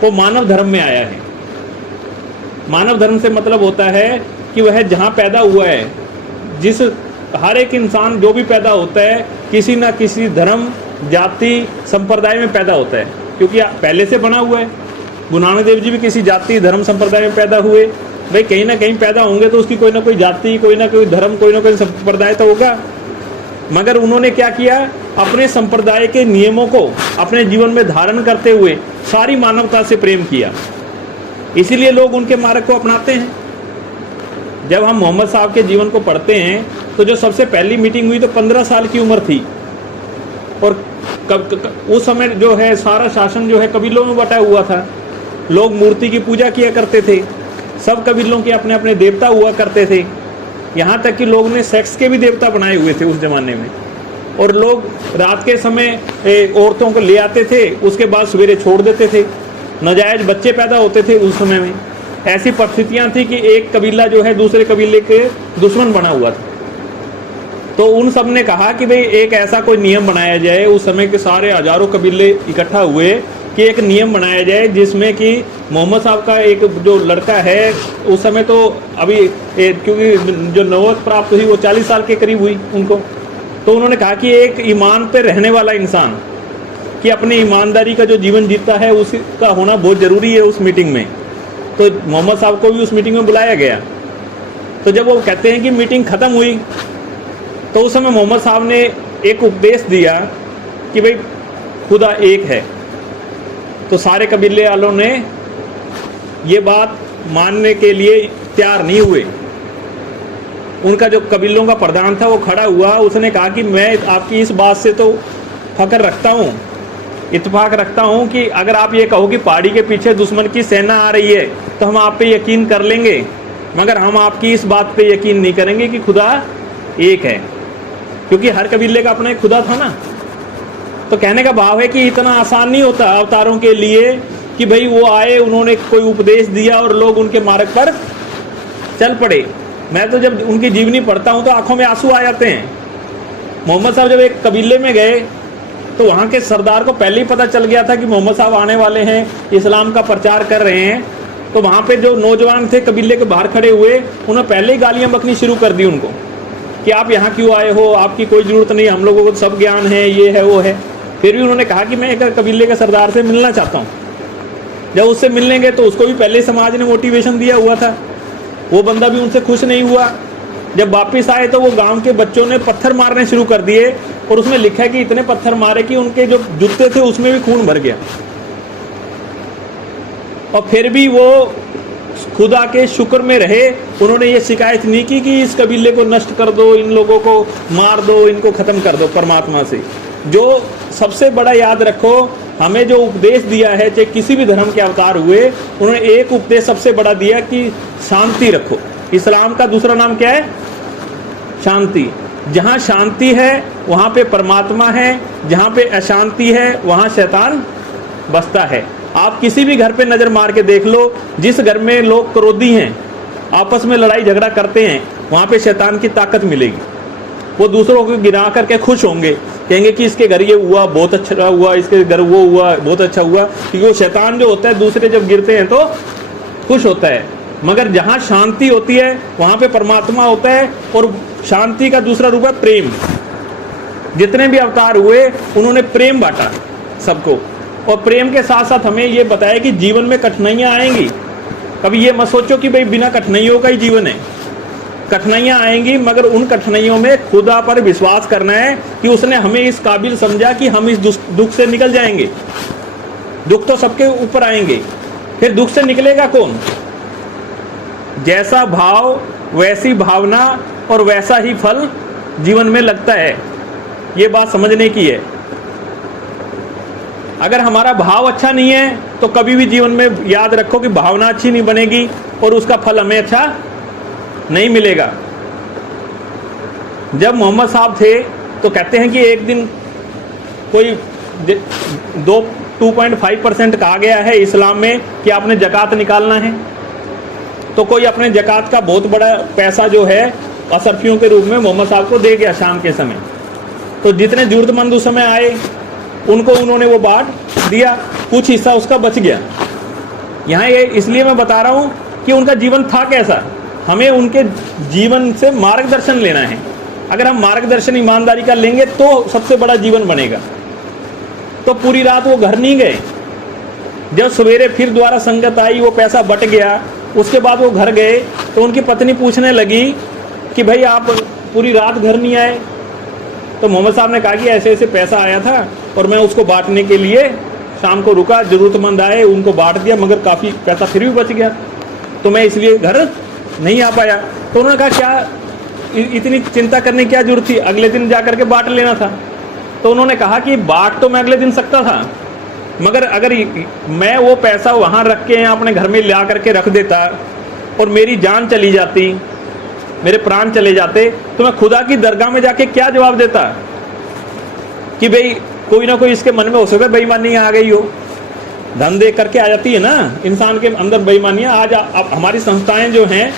वो मानव धर्म में आया है। मानव धर्म से मतलब होता है कि वह जहाँ पैदा हुआ है, जिस हर एक इंसान जो भी पैदा होता है किसी ना किसी धर्म, जाति, संप्रदाय में पैदा होता है, क्योंकि पहले से बना हुआ है। गुरु नानक देव जी भी किसी जाति, धर्म, संप्रदाय में पैदा हुए। भाई कहीं ना कहीं पैदा होंगे तो उसकी कोई ना कोई जाति, कोई ना कोई धर्म, कोई ना कोई संप्रदाय तो होगा। मगर उन्होंने क्या किया? अपने संप्रदाय के नियमों को अपने जीवन में धारण करते हुए सारी मानवता से प्रेम किया। इसीलिए लोग उनके मार्ग को अपनाते हैं। जब हम मोहम्मद साहब के जीवन को पढ़ते हैं तो जो सबसे पहली मीटिंग हुई तो 15 साल की उम्र थी। और उस समय जो है सारा शासन जो है कबीलों में बटा हुआ था। लोग मूर्ति की पूजा किया करते थे। सब कबीलों के अपने अपने देवता हुआ करते थे। यहाँ तक कि लोग ने सेक्स के भी देवता बनाए हुए थे उस जमाने में। और लोग रात के समय औरतों को ले आते थे, उसके बाद सवेरे छोड़ देते थे। नाजायज बच्चे पैदा होते थे उस समय में। ऐसी परिस्थितियाँ थी कि एक कबीला जो है दूसरे कबीले के दुश्मन बना हुआ था। तो उन सब ने कहा कि भाई एक ऐसा कोई नियम बनाया जाए। उस समय के सारे हजारों कबीले इकट्ठा हुए कि एक नियम बनाया जाए जिसमें कि मोहम्मद साहब का एक जो लड़का है, उस समय तो अभी क्योंकि जो नबूवत प्राप्त हुई वो 40 साल के करीब हुई उनको। तो उन्होंने कहा कि एक ईमान पे रहने वाला इंसान कि अपनी ईमानदारी का जो जीवन जीता है उसका होना बहुत ज़रूरी है उस मीटिंग में। तो मोहम्मद साहब को भी उस मीटिंग में बुलाया गया। तो जब वो कहते हैं कि मीटिंग ख़त्म हुई तो उस समय मोहम्मद साहब ने एक उपदेश दिया कि भाई खुदा एक है। तो सारे कबीले वालों ने ये बात मानने के लिए तैयार नहीं हुए। उनका जो कबीलों का प्रधान था वो खड़ा हुआ, उसने कहा कि मैं आपकी इस बात से तो फख्र रखता हूँ, इत्तेफाक रखता हूँ कि अगर आप ये कहो कि पहाड़ी के पीछे दुश्मन की सेना आ रही है तो हम आप पे यकीन कर लेंगे, मगर हम आपकी इस बात पे यकीन नहीं करेंगे कि खुदा एक है, क्योंकि हर कबीले का अपना एक खुदा था ना। तो कहने का भाव है कि इतना आसान नहीं होता अवतारों के लिए कि भाई वो आए, उन्होंने कोई उपदेश दिया और लोग उनके मार्ग पर चल पड़े। मैं तो जब उनकी जीवनी पढ़ता हूँ तो आंखों में आंसू आ जाते हैं। मोहम्मद साहब जब एक कबीले में गए तो वहाँ के सरदार को पहले ही पता चल गया था कि मोहम्मद साहब आने वाले हैं, इस्लाम का प्रचार कर रहे हैं। तो वहाँ पे जो नौजवान थे कबीले के बाहर खड़े हुए, उन्होंने पहले ही गालियाँ बकनी शुरू कर दी उनको कि आप यहाँ क्यों आए हो, आपकी कोई ज़रूरत नहीं, हम लोगों को सब ज्ञान है, ये है वो है। फिर भी उन्होंने कहा कि मैं एक कबीले के सरदार से मिलना चाहता हूँ। जब उससे मिलने तो उसको भी पहले समाज ने मोटिवेशन दिया हुआ था, वो बंदा भी उनसे खुश नहीं हुआ। जब वापस आए तो वो गांव के बच्चों ने पत्थर मारने शुरू कर दिए और उसमें लिखा है कि इतने पत्थर मारे कि उनके जो जूते थे उसमें भी खून भर गया। और फिर भी वो खुदा के शुक्र में रहे, उन्होंने ये शिकायत नहीं की कि इस कबीले को नष्ट कर दो, इन लोगों को मार दो, इनको ख़त्म कर दो। परमात्मा से जो सबसे बड़ा याद रखो, हमें जो उपदेश दिया है, चाहे किसी भी धर्म के अवतार हुए, उन्होंने एक उपदेश सबसे बड़ा दिया कि शांति रखो। इस्लाम का दूसरा नाम क्या है? शांति। जहाँ शांति है वहाँ पे परमात्मा है, जहाँ पे अशांति है वहाँ शैतान बसता है। आप किसी भी घर पे नज़र मार के देख लो, जिस घर में लोग क्रोधी हैं, आपस में लड़ाई झगड़ा करते हैं, वहाँ पे शैतान की ताकत मिलेगी। वो दूसरों को गिरा करके खुश होंगे, कहेंगे कि इसके घर ये हुआ बहुत अच्छा हुआ, इसके घर वो हुआ बहुत अच्छा हुआ, क्योंकि वो शैतान जो होता है दूसरे जब गिरते हैं तो खुश होता है। मगर जहाँ शांति होती है वहाँ पे परमात्मा होता है, और शांति का दूसरा रूप है प्रेम। जितने भी अवतार हुए उन्होंने प्रेम बांटा सबको, और प्रेम के साथ साथ हमें ये बताया कि जीवन में कठिनाइयाँ आएंगी। कभी ये मत सोचो कि भाई बिना कठिनाइयों का ही जीवन है। कठिनाइयाँ आएंगी, मगर उन कठिनाइयों में खुदा पर विश्वास करना है कि उसने हमें इस काबिल समझा कि हम इस दुख से निकल जाएंगे। दुख तो सबके ऊपर आएंगे, फिर दुख से निकलेगा कौन? जैसा भाव वैसी भावना और वैसा ही फल जीवन में लगता है। ये बात समझने की है। अगर हमारा भाव अच्छा नहीं है तो कभी भी जीवन में याद रखो कि भावना अच्छी नहीं बनेगी और उसका फल हमें अच्छा नहीं मिलेगा। जब मोहम्मद साहब थे तो कहते हैं कि एक दिन कोई 2.5% कहा गया है इस्लाम में कि आपने ज़कात निकालना है। तो कोई अपने ज़कात का बहुत बड़ा पैसा जो है असरफियों के रूप में मोहम्मद साहब को दे गया शाम के समय। तो जितने ज़रूरतमंद उस समय आए उनको उन्होंने वो बांट दिया, कुछ हिस्सा उसका बच गया। यहाँ ये इसलिए मैं बता रहा हूँ कि उनका जीवन था कैसा। हमें उनके जीवन से मार्गदर्शन लेना है। अगर हम मार्गदर्शन ईमानदारी का लेंगे तो सबसे बड़ा जीवन बनेगा। तो पूरी रात वो घर नहीं गए। जब सवेरे फिर दोबारा संगत आई, वो पैसा बट गया, उसके बाद वो घर गए तो उनकी पत्नी पूछने लगी कि भाई आप पूरी रात घर नहीं आए। तो मोहम्मद साहब ने कहा कि ऐसे ऐसे पैसा आया था और मैं उसको बांटने के लिए शाम को रुका, ज़रूरतमंद आए उनको बांट दिया, मगर काफ़ी पैसा फिर भी बच गया, तो मैं इसलिए घर नहीं आ पाया। तो उन्होंने कहा क्या इतनी चिंता करने की क्या जरूरत थी, अगले दिन जा करके बांट लेना था। तो उन्होंने कहा कि बांट तो मैं अगले दिन सकता था, मगर अगर मैं वो पैसा वहाँ रख के अपने घर में ला करके रख देता और मेरी जान चली जाती, मेरे प्राण चले जाते, तो मैं खुदा की दरगाह में जाके क्या जवाब देता कि भाई कोई ना कोई इसके मन में हो सकता है बेईमानी आ गई हो। धन दे करके आ जाती है ना इंसान के अंदर बेईमानियाँ। आज हमारी संस्थाएं जो हैं,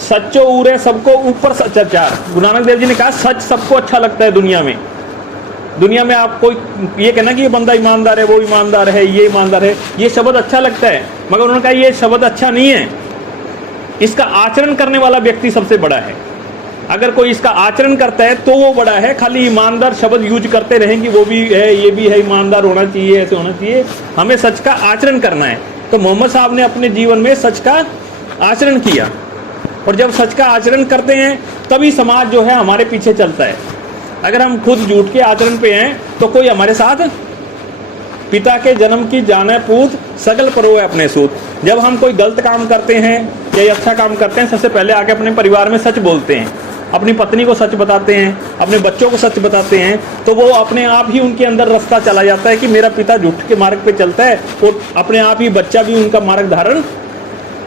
सच्चो उरे सबको ऊपर सच्चाचार। गुरु नानक देव जी ने कहा सच सबको अच्छा लगता है दुनिया में। दुनिया में आप कोई ये कहना कि ये बंदा ईमानदार है, वो ईमानदार है, ये ईमानदार है, ये शब्द अच्छा लगता है, मगर उन्होंने कहा ये शब्द अच्छा नहीं है। इसका आचरण करने वाला व्यक्ति सबसे बड़ा है। अगर कोई इसका आचरण करता है तो वो बड़ा है। खाली ईमानदार शब्द यूज करते रहें कि वो भी है, ये भी है, ईमानदार होना चाहिए, ऐसे होना चाहिए। हमें सच का आचरण करना है। तो मोहम्मद साहब ने अपने जीवन में सच का आचरण किया और जब सच का आचरण करते हैं तभी समाज जो है हमारे पीछे चलता है। अगर हम खुद झूठ के आचरण पे हैं तो कोई हमारे साथ, पिता के जन्म की जाने पूत सगल परोए अपने सूत। जब हम कोई गलत काम करते हैं या अच्छा काम करते हैं, सबसे पहले आके अपने परिवार में सच बोलते हैं, अपनी पत्नी को सच बताते हैं, अपने बच्चों को सच बताते हैं, तो वो अपने आप ही उनके अंदर रास्ता चला जाता है कि मेरा पिता झूठ के मार्ग पे चलता है, और अपने आप ही बच्चा भी उनका मार्ग धारण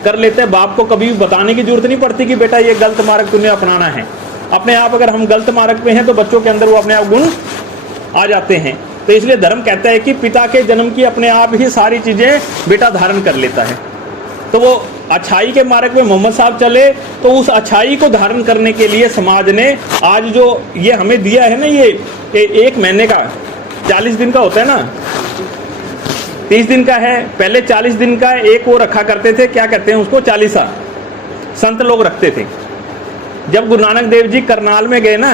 कर लेता है। बाप को कभी बताने की जरूरत नहीं पड़ती कि बेटा ये गलत मार्ग तुम्हें अपनाना है। अपने आप अगर हम गलत मार्ग पे हैं तो बच्चों के अंदर वो अपने आप गुण आ जाते हैं। तो इसलिए धर्म कहता है कि पिता के जन्म की अपने आप ही सारी चीजें बेटा धारण कर लेता है। तो वो अच्छाई के मार्ग में मोहम्मद साहब चले, तो उस अच्छाई को धारण करने के लिए समाज ने आज जो ये हमें दिया है ना, ये 1 महीने का 40 दिन का होता है ना, 30 दिन का है। पहले 40 दिन का एक वो रखा करते थे, क्या कहते हैं उसको, चालीसा, संत लोग रखते थे। जब गुरु नानक देव जी करनाल में गए ना,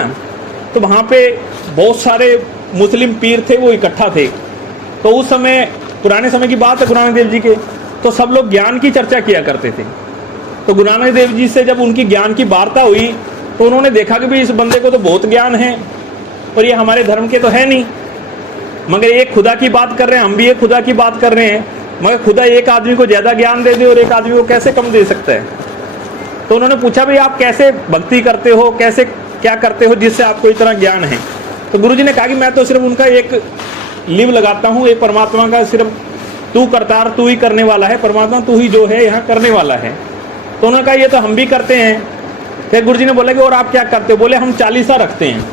तो वहाँ पे बहुत सारे मुस्लिम पीर थे, वो इकट्ठा थे। तो उस समय, पुराने समय की बात है गुरु नानक देव जी के, तो सब लोग ज्ञान की चर्चा किया करते थे। तो गुरु नानक देव जी से जब उनकी ज्ञान की वार्ता हुई तो उन्होंने देखा कि भाई इस बंदे को तो बहुत ज्ञान है और ये हमारे धर्म के तो है नहीं, मगर एक खुदा की बात कर रहे हैं, हम भी एक खुदा की बात कर रहे हैं, मगर खुदा एक आदमी को ज़्यादा ज्ञान दे दे और एक आदमी को कैसे कम दे सकता है। तो उन्होंने पूछा भाई आप कैसे भक्ति करते हो, कैसे क्या करते हो जिससे आपको इतना ज्ञान है। तो गुरुजी ने कहा कि मैं तो सिर्फ उनका एक लिव लगाता हूँ, एक परमात्मा का, सिर्फ तू करतार तू ही करने वाला है, परमात्मा तू ही जो है यहाँ करने वाला है। तो उन्होंने कहा ये तो हम भी करते हैं। फिर गुरुजी ने बोला कि और आप क्या करते हो? बोले हम चालीसा रखते हैं,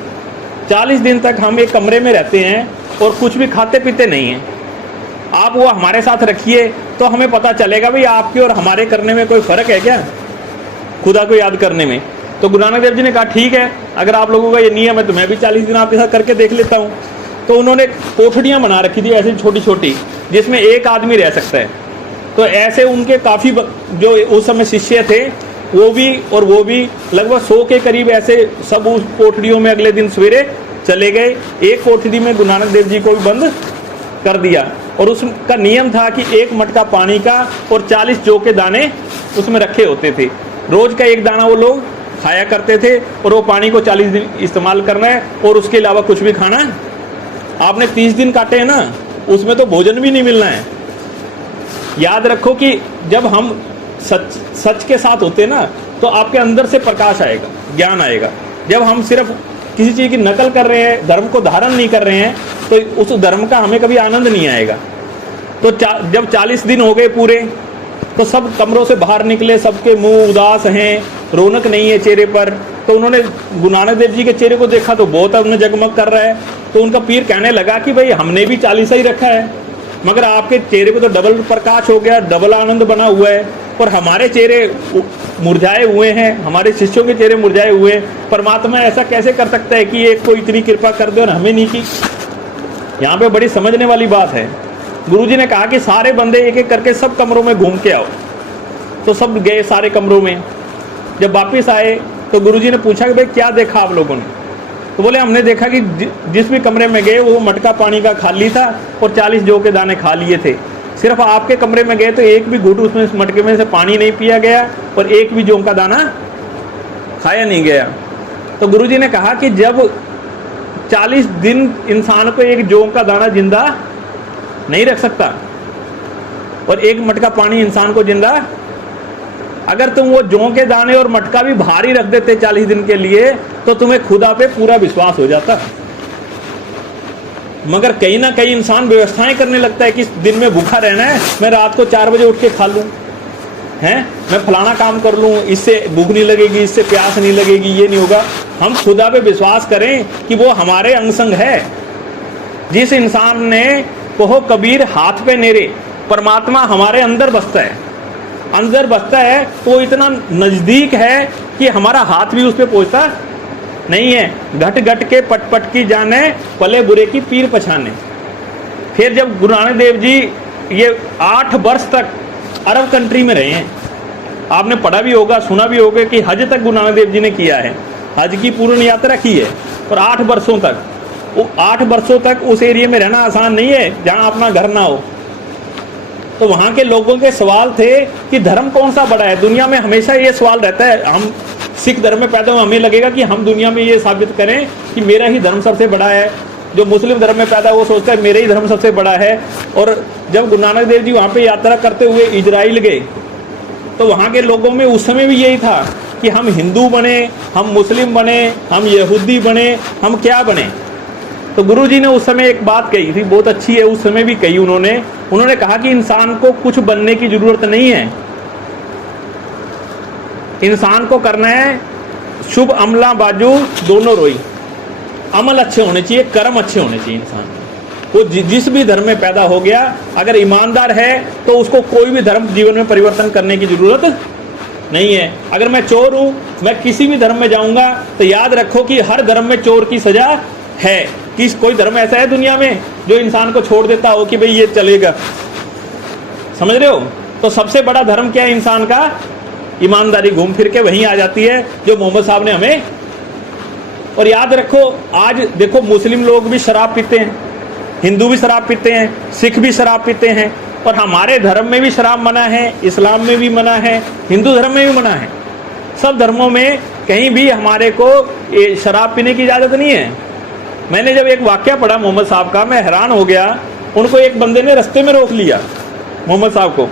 40 दिन तक हम एक कमरे में रहते हैं और कुछ भी खाते पीते नहीं हैं। आप वो हमारे साथ रखिए तो हमें पता चलेगा भाई आपके और हमारे करने में कोई फ़र्क है क्या, खुदा को याद करने में। तो गुरु नानक देव जी ने कहा ठीक है, अगर आप लोगों का ये नियम है तो मैं भी 40 दिन आपके साथ करके देख लेता हूँ। तो उन्होंने कोठड़ियाँ बना रखी थी ऐसी छोटी छोटी, जिसमें एक आदमी रह सकता है। तो ऐसे उनके काफ़ी जो उस समय शिष्य थे वो भी लगभग 100 के करीब ऐसे सब उस कोठड़ियों में अगले दिन सवेरे चले गए। एक कोठड़ी में गुरु नानक देव जी को भी बंद कर दिया और उसका नियम था कि 1 मटका पानी का और 40 जौ के दाने उसमें रखे होते थे। रोज का 1 दाना वो लोग खाया करते थे और वो पानी को 40 दिन इस्तेमाल करना है और उसके अलावा कुछ भी खाना। आपने 30 दिन काटे हैं ना, उसमें तो भोजन भी नहीं मिलना है। याद रखो कि जब हम सच के साथ होते हैं ना, तो आपके अंदर से प्रकाश आएगा, ज्ञान आएगा। जब हम सिर्फ किसी चीज़ की नकल कर रहे हैं, धर्म को धारण नहीं कर रहे हैं, तो उस धर्म का हमें कभी आनंद नहीं आएगा। तो जब 40 दिन हो गए पूरे, तो सब कमरों से बाहर निकले, सबके मुंह उदास हैं, रौनक नहीं है चेहरे पर। तो उन्होंने गुरु नानक देव जी के चेहरे को देखा तो बहुत उन्हें जगमग कर रहा है। तो उनका पीर कहने लगा कि भाई हमने भी 40 ही रखा है, मगर आपके चेहरे पे तो डबल प्रकाश हो गया, डबल आनंद बना हुआ है, और हमारे चेहरे मुरझाए हुए हैं, हमारे शिष्यों के चेहरे मुरझाए हुए हैं। परमात्मा ऐसा कैसे कर सकता है कि एक को इतनी कृपा कर दे और हमें नहीं की? यहाँ पे बड़ी समझने वाली बात है। गुरुजी ने कहा कि सारे बंदे एक एक करके सब कमरों में घूम के आओ। तो सब गए सारे कमरों में। जब वापिस आए तो गुरुजी ने पूछा कि भाई क्या देखा आप लोगों ने? तो बोले हमने देखा कि जिस भी कमरे में गए वो मटका पानी का खाली था और 40 जौ के दाने खा लिए थे। सिर्फ आपके कमरे में गए तो एक भी घूंट उसमें इस मटके में से पानी नहीं पिया गया और एक भी जौ का दाना खाया नहीं गया। तो गुरुजी ने कहा कि जब 40 दिन इंसान को एक जौ का दाना जिंदा नहीं रख सकता और एक मटका पानी इंसान को जिंदा, अगर तुम वो जौ के दाने और मटका भी भारी रख देते 40 दिन के लिए तो तुम्हें खुदा पे पूरा विश्वास हो जाता। मगर कहीं ना कहीं इंसान व्यवस्थाएं करने लगता है कि इस दिन में भूखा रहना है, मैं रात को 4 बजे उठ के खा लूं, हैं, मैं फलाना काम कर लूं, इससे भूख नहीं लगेगी, इससे प्यास नहीं लगेगी, ये नहीं होगा। हम खुदा पे विश्वास करें कि वो हमारे अंग संग है। जिस इंसान ने कहो कबीर हाथ पे नेरे, परमात्मा हमारे अंदर बसता है, अंदर बसता है तो वो इतना नज़दीक है कि हमारा हाथ भी उस पर पहुँचता नहीं है। घट घट के पट पट की जाने, पले बुरे की पीर पछाने। फिर जब गुरु नानक देव जी ये 8 वर्ष तक अरब कंट्री में रहे हैं, आपने पढ़ा भी होगा, सुना भी होगा कि हज तक गुरु नानक देव जी ने किया है, हज की पूर्ण यात्रा की है। और 8 वर्षों तक, वो 8 वर्षों तक उस एरिया में रहना आसान नहीं है जहाँ अपना घर ना हो। तो वहाँ के लोगों के सवाल थे कि धर्म कौन सा बड़ा है। दुनिया में हमेशा ये सवाल रहता है, हम सिख धर्म में पैदा हुए, हमें लगेगा कि हम दुनिया में ये साबित करें कि मेरा ही धर्म सबसे बड़ा है। जो मुस्लिम धर्म में पैदा वो सोचता है मेरा ही धर्म सबसे बड़ा है। और जब गुरु नानक देव जी वहाँ पे यात्रा करते हुए इजराइल गए तो वहाँ के लोगों में उस समय भी यही था कि हम हिंदू बने, हम मुस्लिम बने, हम यहूदी बने, हम क्या बने। तो गुरु जी ने उस समय एक बात कही थी, बहुत अच्छी है, उस समय भी कही उन्होंने कहा कि इंसान को कुछ बनने की जरूरत नहीं है, इंसान को करना है शुभ अमला बाजू दोनों रोई। अमल अच्छे होने चाहिए, कर्म अच्छे होने चाहिए। इंसान वो जिस भी धर्म में पैदा हो गया, अगर ईमानदार है तो उसको कोई भी धर्म जीवन में परिवर्तन करने की जरूरत नहीं है। अगर मैं चोर हूं, मैं किसी भी धर्म में जाऊंगा तो याद रखो कि हर धर्म में चोर की सजा है। कोई धर्म ऐसा है दुनिया में जो इंसान को छोड़ देता हो कि भाई ये चलेगा, समझ रहे हो। तो सबसे बड़ा धर्म क्या है इंसान का? ईमानदारी। घूम फिर के वहीं आ जाती है जो मोहम्मद साहब ने हमें। और याद रखो, आज देखो मुस्लिम लोग भी शराब पीते हैं, हिंदू भी शराब पीते हैं, सिख भी शराब पीते हैं, और हमारे धर्म में भी शराब मना है, इस्लाम में भी मना है, हिंदू धर्म में भी मना है। सब धर्मों में कहीं भी हमारे को शराब पीने की इजाज़त नहीं है। मैंने जब एक वाक़या पढ़ा मोहम्मद साहब का, मैं हैरान हो गया। उनको एक बंदे ने रास्ते में रोक लिया मोहम्मद साहब को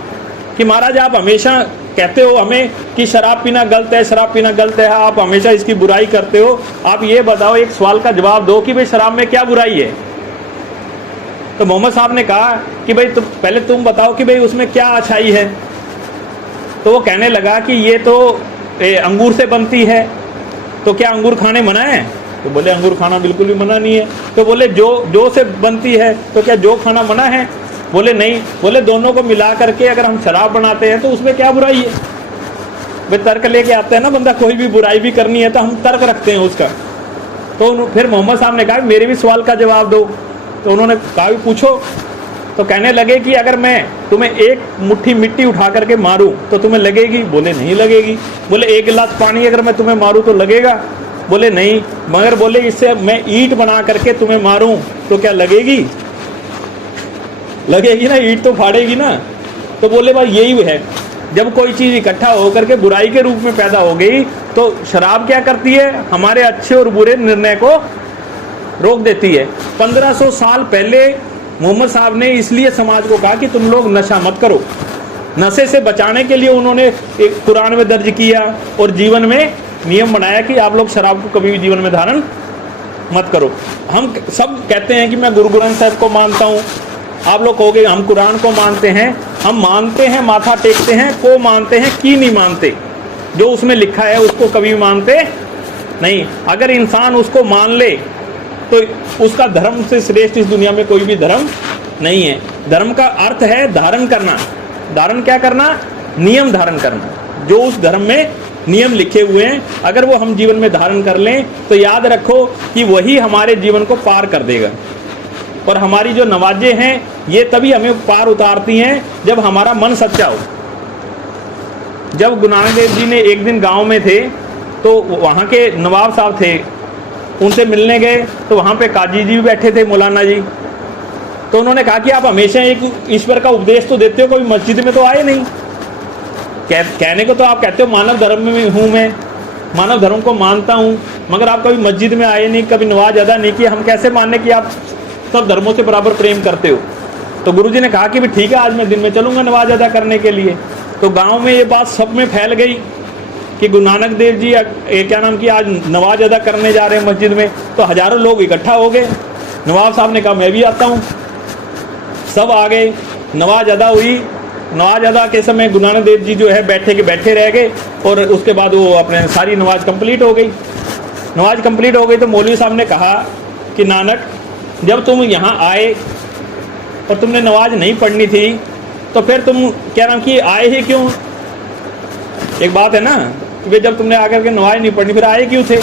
कि महाराज आप हमेशा कहते हो हमें कि शराब पीना गलत है, शराब पीना गलत है, आप हमेशा इसकी बुराई करते हो, आप ये बताओ, एक सवाल का जवाब दो कि भाई शराब में क्या बुराई है। तो मोहम्मद साहब ने कहा कि भाई पहले तुम बताओ कि भाई उसमें क्या अच्छाई है। तो वो कहने लगा कि ये तो अंगूर से बनती है, तो क्या अंगूर खाने मना है? तो बोले अंगूर खाना बिल्कुल भी मना नहीं है। तो बोले जो से बनती है, तो क्या जो खाना मना है? बोले नहीं। बोले दोनों को मिला करके अगर हम शराब बनाते हैं तो उसमें क्या बुराई है? वे तर्क लेके आते हैं ना, बंदा कोई भी बुराई भी करनी है तो हम तर्क रखते हैं उसका। तो फिर मोहम्मद साहब ने कहा मेरे भी सवाल का जवाब दो। तो उन्होंने कहा भी पूछो। तो कहने लगे कि अगर मैं तुम्हें एक मुट्ठी मिट्टी उठा करके मारूं तो तुम्हें लगेगी? बोले नहीं लगेगी। बोले एक गिलास पानी अगर मैं तुम्हें मारूं तो लगेगा? बोले नहीं। मगर बोले इससे मैं ईंट बना करके तुम्हें मारूं तो क्या लगेगी? लगेगी ना, ईंट तो फाड़ेगी ना। तो बोले भाई यही है, जब कोई चीज़ इकट्ठा होकर के बुराई के रूप में पैदा हो गई तो शराब क्या करती है? हमारे अच्छे और बुरे निर्णय को रोक देती है। 1500 साल पहले मोहम्मद साहब ने इसलिए समाज को कहा कि तुम लोग नशा मत करो। नशे से बचाने के लिए उन्होंने एक कुरान में दर्ज किया और जीवन में नियम बनाया कि आप लोग शराब को कभी भी जीवन में धारण मत करो। हम सब कहते हैं कि मैं गुरु ग्रंथ साहब को मानता हूँ, आप लोग कहोगे हम कुरान को मानते हैं। हम मानते हैं, माथा टेकते हैं, को मानते हैं कि नहीं मानते। जो उसमें लिखा है उसको कभी मानते नहीं। अगर इंसान उसको मान ले तो उसका धर्म से श्रेष्ठ इस दुनिया में कोई भी धर्म नहीं है। धर्म का अर्थ है धारण करना। धारण क्या करना? नियम धारण करना। जो उस धर्म में नियम लिखे हुए हैं अगर वो हम जीवन में धारण कर लें तो याद रखो कि वही हमारे जीवन को पार कर देगा। और हमारी जो नवाजें हैं ये तभी हमें पार उतारती हैं जब हमारा मन सच्चा हो। जब गुरु नानक देव जी ने एक दिन गांव में थे तो वहाँ के नवाब साहब थे, उनसे मिलने गए तो वहाँ पे काजी जी भी बैठे थे, मौलाना जी। तो उन्होंने कहा कि आप हमेशा एक ईश्वर का उपदेश तो देते हो, कभी मस्जिद में तो आए नहीं। कहने को तो आप कहते हो मानव धर्म में हूँ, मैं मानव धर्म को मानता हूँ, मगर आप कभी मस्जिद में आए नहीं, कभी नमाज अदा नहीं किया। हम कैसे मानने कि आप सब धर्मों से बराबर प्रेम करते हो? तो गुरुजी ने कहा कि भी ठीक है, आज मैं दिन में चलूँगा नमाज अदा करने के लिए। तो गाँव में ये बात सब में फैल गई कि गुरु नानक देव जी क्या नाम की आज नमाज अदा करने जा रहे हैं मस्जिद में। तो हज़ारों लोग इकट्ठा हो गए। नवाब साहब ने कहा मैं भी आता हूँ। सब आ गए, नमाज अदा हुई। नमाज अदा के समय गुरु नानक देव जी जो है बैठे रह गए और उसके बाद वो अपने सारी नमाज कंप्लीट हो गई। नमाज कंप्लीट हो गई तो मौलवी साहब ने कहा कि नानक, जब तुम यहाँ आए और तुमने नमाज नहीं पढ़नी थी तो फिर तुम क्या नाम की आए ही क्यों? एक बात है ना कि जब तुमने आकर के नमाज नहीं पढ़नी फिर आए क्यों थे?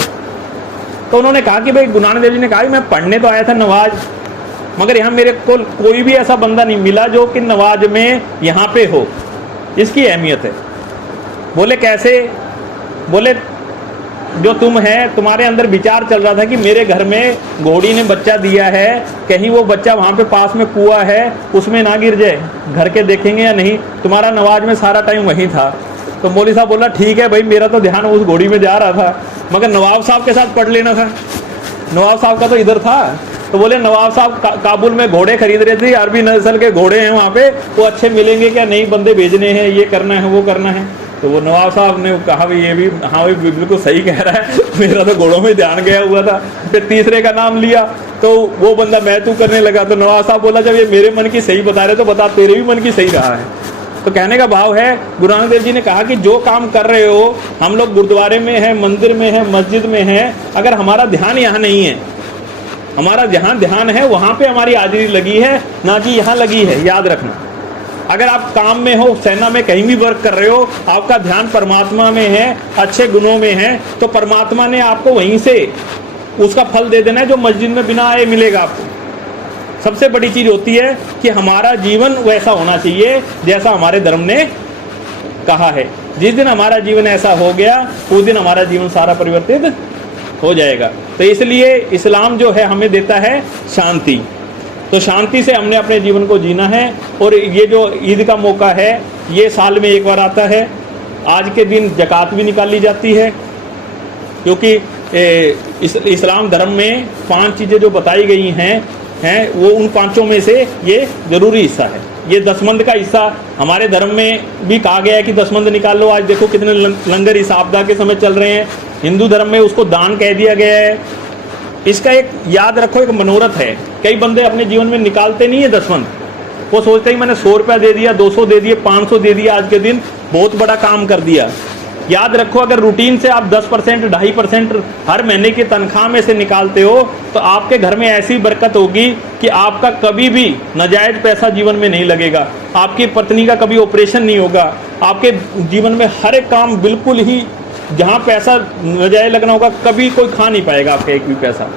तो उन्होंने कहा कि भाई गुरु नानक देव जी ने कहा कि मैं पढ़ने तो आया था नमाज, मगर यहाँ मेरे को कोई भी ऐसा बंदा नहीं मिला जो कि नमाज में यहाँ पे हो। इसकी अहमियत है। बोले कैसे? बोले जो तुम है, तुम्हारे अंदर विचार चल रहा था कि मेरे घर में घोड़ी ने बच्चा दिया है, कहीं वो बच्चा वहाँ पे पास में कुआं है उसमें ना गिर जाए, घर के देखेंगे या नहीं, तुम्हारा नमाज में सारा टाइम वहीं था। तो मौलवी साहब बोला ठीक है भाई, मेरा तो ध्यान उस घोड़ी में जा रहा था, मगर नवाब साहब के साथ पढ़ लेना था, नवाब साहब का तो इधर था। तो बोले नवाब साहब काबुल में घोड़े खरीद रहे थे, अरबी नस्ल के घोड़े हैं वहाँ पे, वो अच्छे मिलेंगे क्या, नहीं बंदे भेजने हैं, ये करना है वो करना है। तो वो नवाब साहब ने कहा भाई ये भी, हाँ भाई बिल्कुल सही कह रहा है, मेरा तो घोड़ों में ध्यान गया हुआ था। फिर तीसरे का नाम लिया तो वो बंदा मैं तू करने लगा। तो नवाब साहब बोला जब ये मेरे मन की सही बता रहे तो बता तेरे भी मन की सही रहा है। तो कहने का भाव है, गुरु नानक देव जी ने कहा कि जो काम कर रहे हो, हम लोग गुरुद्वारे में है, मंदिर में है, मस्जिद में है, अगर हमारा ध्यान यहाँ नहीं है, हमारा जहाँ ध्यान है वहाँ पे हमारी हाजिरी लगी है, ना कि यहाँ लगी है, याद रखना। अगर आप काम में हो, सेना में कहीं भी वर्क कर रहे हो, आपका ध्यान परमात्मा में है, अच्छे गुणों में है, तो परमात्मा ने आपको वहीं से उसका फल दे देना है जो मस्जिद में बिना आए मिलेगा आपको। सबसे बड़ी चीज होती है कि हमारा जीवन वैसा होना चाहिए जैसा हमारे धर्म ने कहा है। जिस दिन हमारा जीवन ऐसा हो गया उस दिन हमारा जीवन सारा परिवर्तित हो जाएगा। तो इसलिए इस्लाम जो है हमें देता है शांति, तो शांति से हमने अपने जीवन को जीना है। और ये जो ईद का मौका है ये साल में एक बार आता है। आज के दिन ज़कात भी निकाली जाती है, क्योंकि इस्लाम धर्म में 5 चीज़ें जो बताई गई हैं वो उन 5 में से ये ज़रूरी हिस्सा है। ये दसमंद का हिस्सा हमारे धर्म में भी कहा गया है कि दसमंद निकाल लो। आज देखो कितने लंगर इस आपदा के समय चल रहे हैं। हिंदू धर्म में उसको दान कह दिया गया है। इसका एक याद रखो, एक मनोरथ है। कई बंदे अपने जीवन में निकालते नहीं है दसमंद, वो सोचते हैं मैंने 100 रुपया दे दिया, 200 दे दिए, 500 दे दिया, आज के दिन बहुत बड़ा काम कर दिया। याद रखो, अगर रूटीन से आप 10%, 2.5% हर महीने की तनख्वाह में से निकालते हो तो आपके घर में ऐसी बरकत होगी कि आपका कभी भी नाजायज पैसा जीवन में नहीं लगेगा, आपकी पत्नी का कभी ऑपरेशन नहीं होगा, आपके जीवन में हर एक काम बिल्कुल ही, जहाँ पैसा नाजायज लगना होगा कभी कोई खा नहीं पाएगा आपका एक भी पैसा,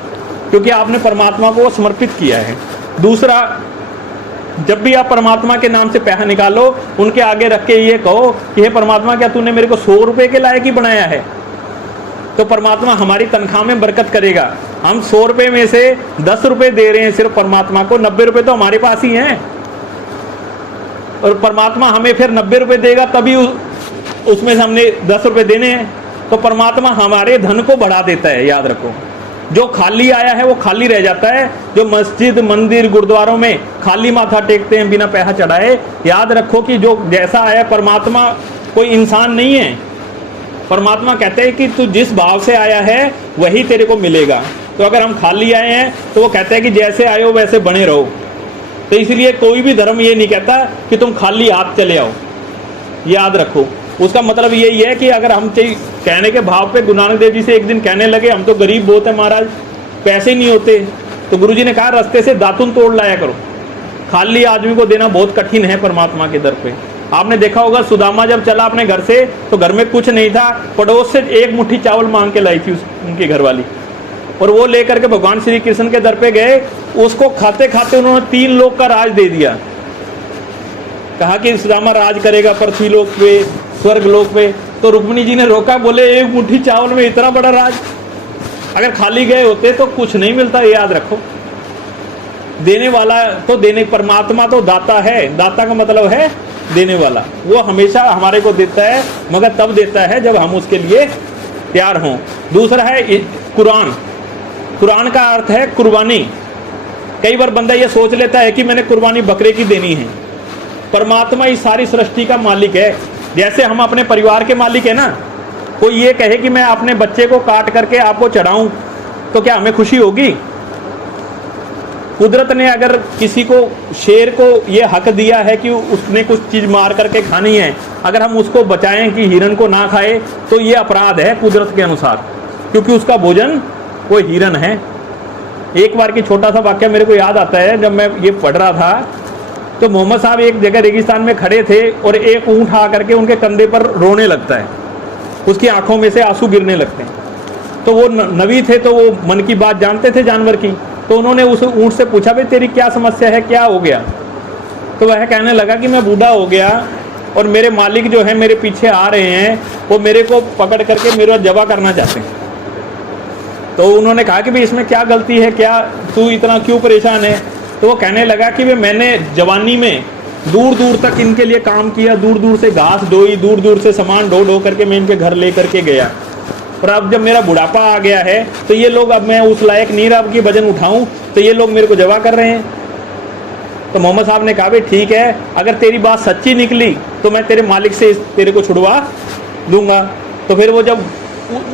क्योंकि आपने परमात्मा को समर्पित किया है। दूसरा, जब भी आप परमात्मा के नाम से पैसा निकालो, उनके आगे रख के ये कहो कि हे परमात्मा, क्या तूने मेरे को 100 रुपये के लायक ही बनाया है? तो परमात्मा हमारी तनख्वाह में बरकत करेगा। हम 100 रुपये में से 10 रुपये दे रहे हैं सिर्फ परमात्मा को, 90 रुपये तो हमारे पास ही हैं, और परमात्मा हमें फिर 90 रुपये देगा, तभी उसमें से हमने 10 रुपये देने हैं। तो परमात्मा हमारे धन को बढ़ा देता है। याद रखो, जो खाली आया है वो खाली रह जाता है। जो मस्जिद, मंदिर, गुरुद्वारों में खाली माथा टेकते हैं बिना पैसा चढ़ाए, याद रखो कि जो जैसा आया, परमात्मा कोई इंसान नहीं है। परमात्मा कहते हैं कि तू जिस भाव से आया है वही तेरे को मिलेगा। तो अगर हम खाली आए हैं तो वो कहते हैं कि जैसे आए हो वैसे बने रहो। तो इसलिए कोई भी धर्म ये नहीं कहता कि तुम खाली हाथ चले आओ। याद रखो, उसका मतलब यही है कि अगर हम कहने के भाव पे गुरु नानक देव जी से एक दिन कहने लगे हम तो गरीब बहुत है महाराज, पैसे ही नहीं होते, तो गुरु जी ने कहा रास्ते से दातुन तोड़ लाया करो। खाली आदमी को देना बहुत कठिन है परमात्मा के दर पे। आपने देखा होगा सुदामा जब चला अपने घर से तो घर में कुछ नहीं था, पड़ोस से एक मुट्ठी चावल मांग के लाई थी उनकी घरवाली, और वो लेकर के भगवान श्री कृष्ण के दर पे गए। उसको खाते खाते उन्होंने 3 लोक का राज दे दिया। कहा कि सुदामा राज करेगा पृथ्वी लोक पे, स्वर्ग लोक पे। तो रुक्मिणी जी ने रोका, बोले एक मुट्ठी चावल में इतना बड़ा राज? अगर खाली गए होते तो कुछ नहीं मिलता। याद रखो, देने वाला तो देने, परमात्मा तो दाता है। दाता का मतलब है देने वाला। वो हमेशा हमारे को देता है, मगर तब देता है जब हम उसके लिए तैयार हों। दूसरा है कुरान। कुरान का अर्थ है कुर्बानी। कई बार बंदा ये सोच लेता है कि मैंने कुर्बानी बकरे की देनी है। परमात्मा इस सारी सृष्टि का मालिक है। जैसे हम अपने परिवार के मालिक है ना, कोई ये कहे कि मैं अपने बच्चे को काट करके आपको चढ़ाऊं तो क्या हमें खुशी होगी? कुदरत ने अगर किसी को, शेर को ये हक दिया है कि उसने कुछ चीज मार करके खानी है, अगर हम उसको बचाएं कि हिरन को ना खाए, तो ये अपराध है कुदरत के अनुसार, क्योंकि उसका भोजन वो हिरन है। एक बार की छोटा सा वाक्य मेरे को याद आता है। जब मैं ये पढ़ रहा था तो मोहम्मद साहब एक जगह रेगिस्तान में खड़े थे और एक ऊँट आ करके उनके कंधे पर रोने लगता है, उसकी आंखों में से आंसू गिरने लगते हैं। तो वो नबी थे, तो वो मन की बात जानते थे जानवर की। तो उन्होंने उस ऊँट से पूछा, भाई तेरी क्या समस्या है, क्या हो गया? तो वह कहने लगा कि मैं बूढ़ा हो गया और मेरे मालिक जो है मेरे पीछे आ रहे हैं, वो मेरे को पकड़ करके मेरा जबा करना चाहते हैं। तो उन्होंने कहा कि भाई इसमें क्या गलती है, क्या तू इतना क्यों परेशान है। तो वो कहने लगा कि भाई मैंने जवानी में दूर दूर तक इनके लिए काम किया, दूर दूर से घास ढोई, दूर दूर से सामान ढो ढो करके मैं इनके घर ले करके गया, और अब जब मेरा बुढ़ापा आ गया है तो ये लोग, अब मैं उस लायक नहीं रहा कि वजन उठाऊं, तो ये लोग मेरे को जवा कर रहे हैं। तो मोहम्मद साहब ने कहा भाई ठीक है, अगर तेरी बात सच्ची निकली तो मैं तेरे मालिक से तेरे को छुड़वा दूंगा। तो फिर वो जब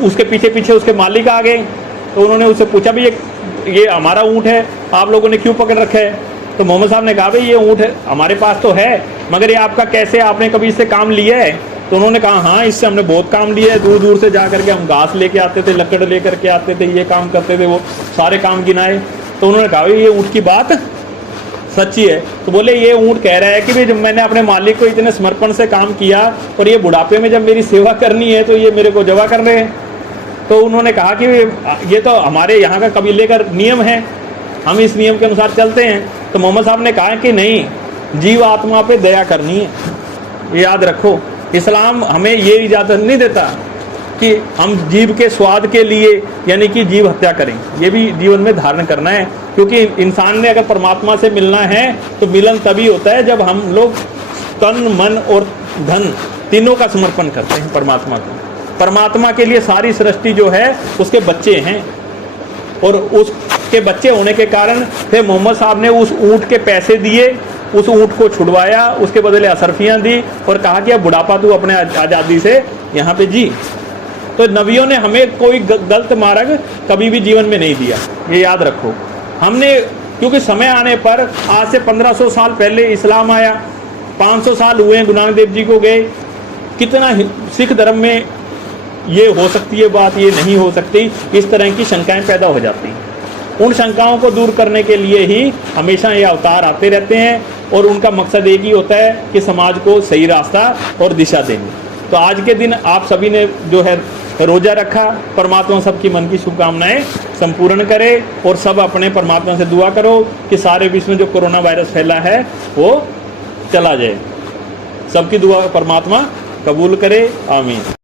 उसके पीछे पीछे उसके मालिक आ गए तो उन्होंने उससे पूछा भाई ये हमारा ऊँट है, आप लोगों ने क्यों पकड़ रखा है। तो मोहम्मद साहब ने कहा भाई ये ऊँट है हमारे पास तो है, मगर ये आपका कैसे, आपने कभी इससे काम लिया है। तो उन्होंने कहा हाँ, इससे हमने बहुत काम लिया है, दूर दूर से जा करके हम घास लेके आते थे, लकड़ लेकर के आते थे, ये काम करते थे, वो सारे काम गिनाए। तो उन्होंने कहा भाई ये ऊँट की बात सच्ची है। तो बोले ये ऊँट कह रहा है कि भाई जब मैंने अपने मालिक को इतने समर्पण से काम किया और ये बुढ़ापे में जब मेरी सेवा करनी है तो ये मेरे को जवा कर रहे हैं। तो उन्होंने कहा कि ये तो हमारे यहाँ का कबीले का नियम है, हम इस नियम के अनुसार चलते हैं। तो मोहम्मद साहब ने कहा कि नहीं, जीव आत्मा पे दया करनी है, ये याद रखो। इस्लाम हमें ये इजाज़त नहीं देता कि हम जीव के स्वाद के लिए यानी कि जीव हत्या करें, ये भी जीवन में धारण करना है। क्योंकि इंसान ने अगर परमात्मा से मिलना है तो मिलन तभी होता है जब हम लोग तन मन और धन तीनों का समर्पण करते हैं परमात्मा को। परमात्मा के लिए सारी सृष्टि जो है उसके बच्चे हैं, और उसके बच्चे होने के कारण फिर मोहम्मद साहब ने उस ऊँट के पैसे दिए, उस ऊँट को छुड़वाया, उसके बदले असरफियाँ दी और कहा कि अब बुढ़ापा तू अपने आज़ादी से यहाँ पे जी। तो नबियों ने हमें कोई गलत मार्ग कभी भी जीवन में नहीं दिया, ये याद रखो। हमने, क्योंकि समय आने पर आज से 1500 साल पहले इस्लाम आया, 500 साल हुए गुरु नानक देव जी को गए, कितना सिख धर्म में ये हो सकती है बात, ये नहीं हो सकती, इस तरह की शंकाएं पैदा हो जाती हैं। उन शंकाओं को दूर करने के लिए ही हमेशा ये अवतार आते रहते हैं, और उनका मकसद एक ही होता है कि समाज को सही रास्ता और दिशा देंगे। तो आज के दिन आप सभी ने जो है रोज़ा रखा, परमात्मा सबकी मन की शुभकामनाएं संपूर्ण करे, और सब अपने परमात्मा से दुआ करो कि सारे विश्व में जो कोरोना वायरस फैला है वो चला जाए। सबकी दुआ परमात्मा कबूल करे, आमीन।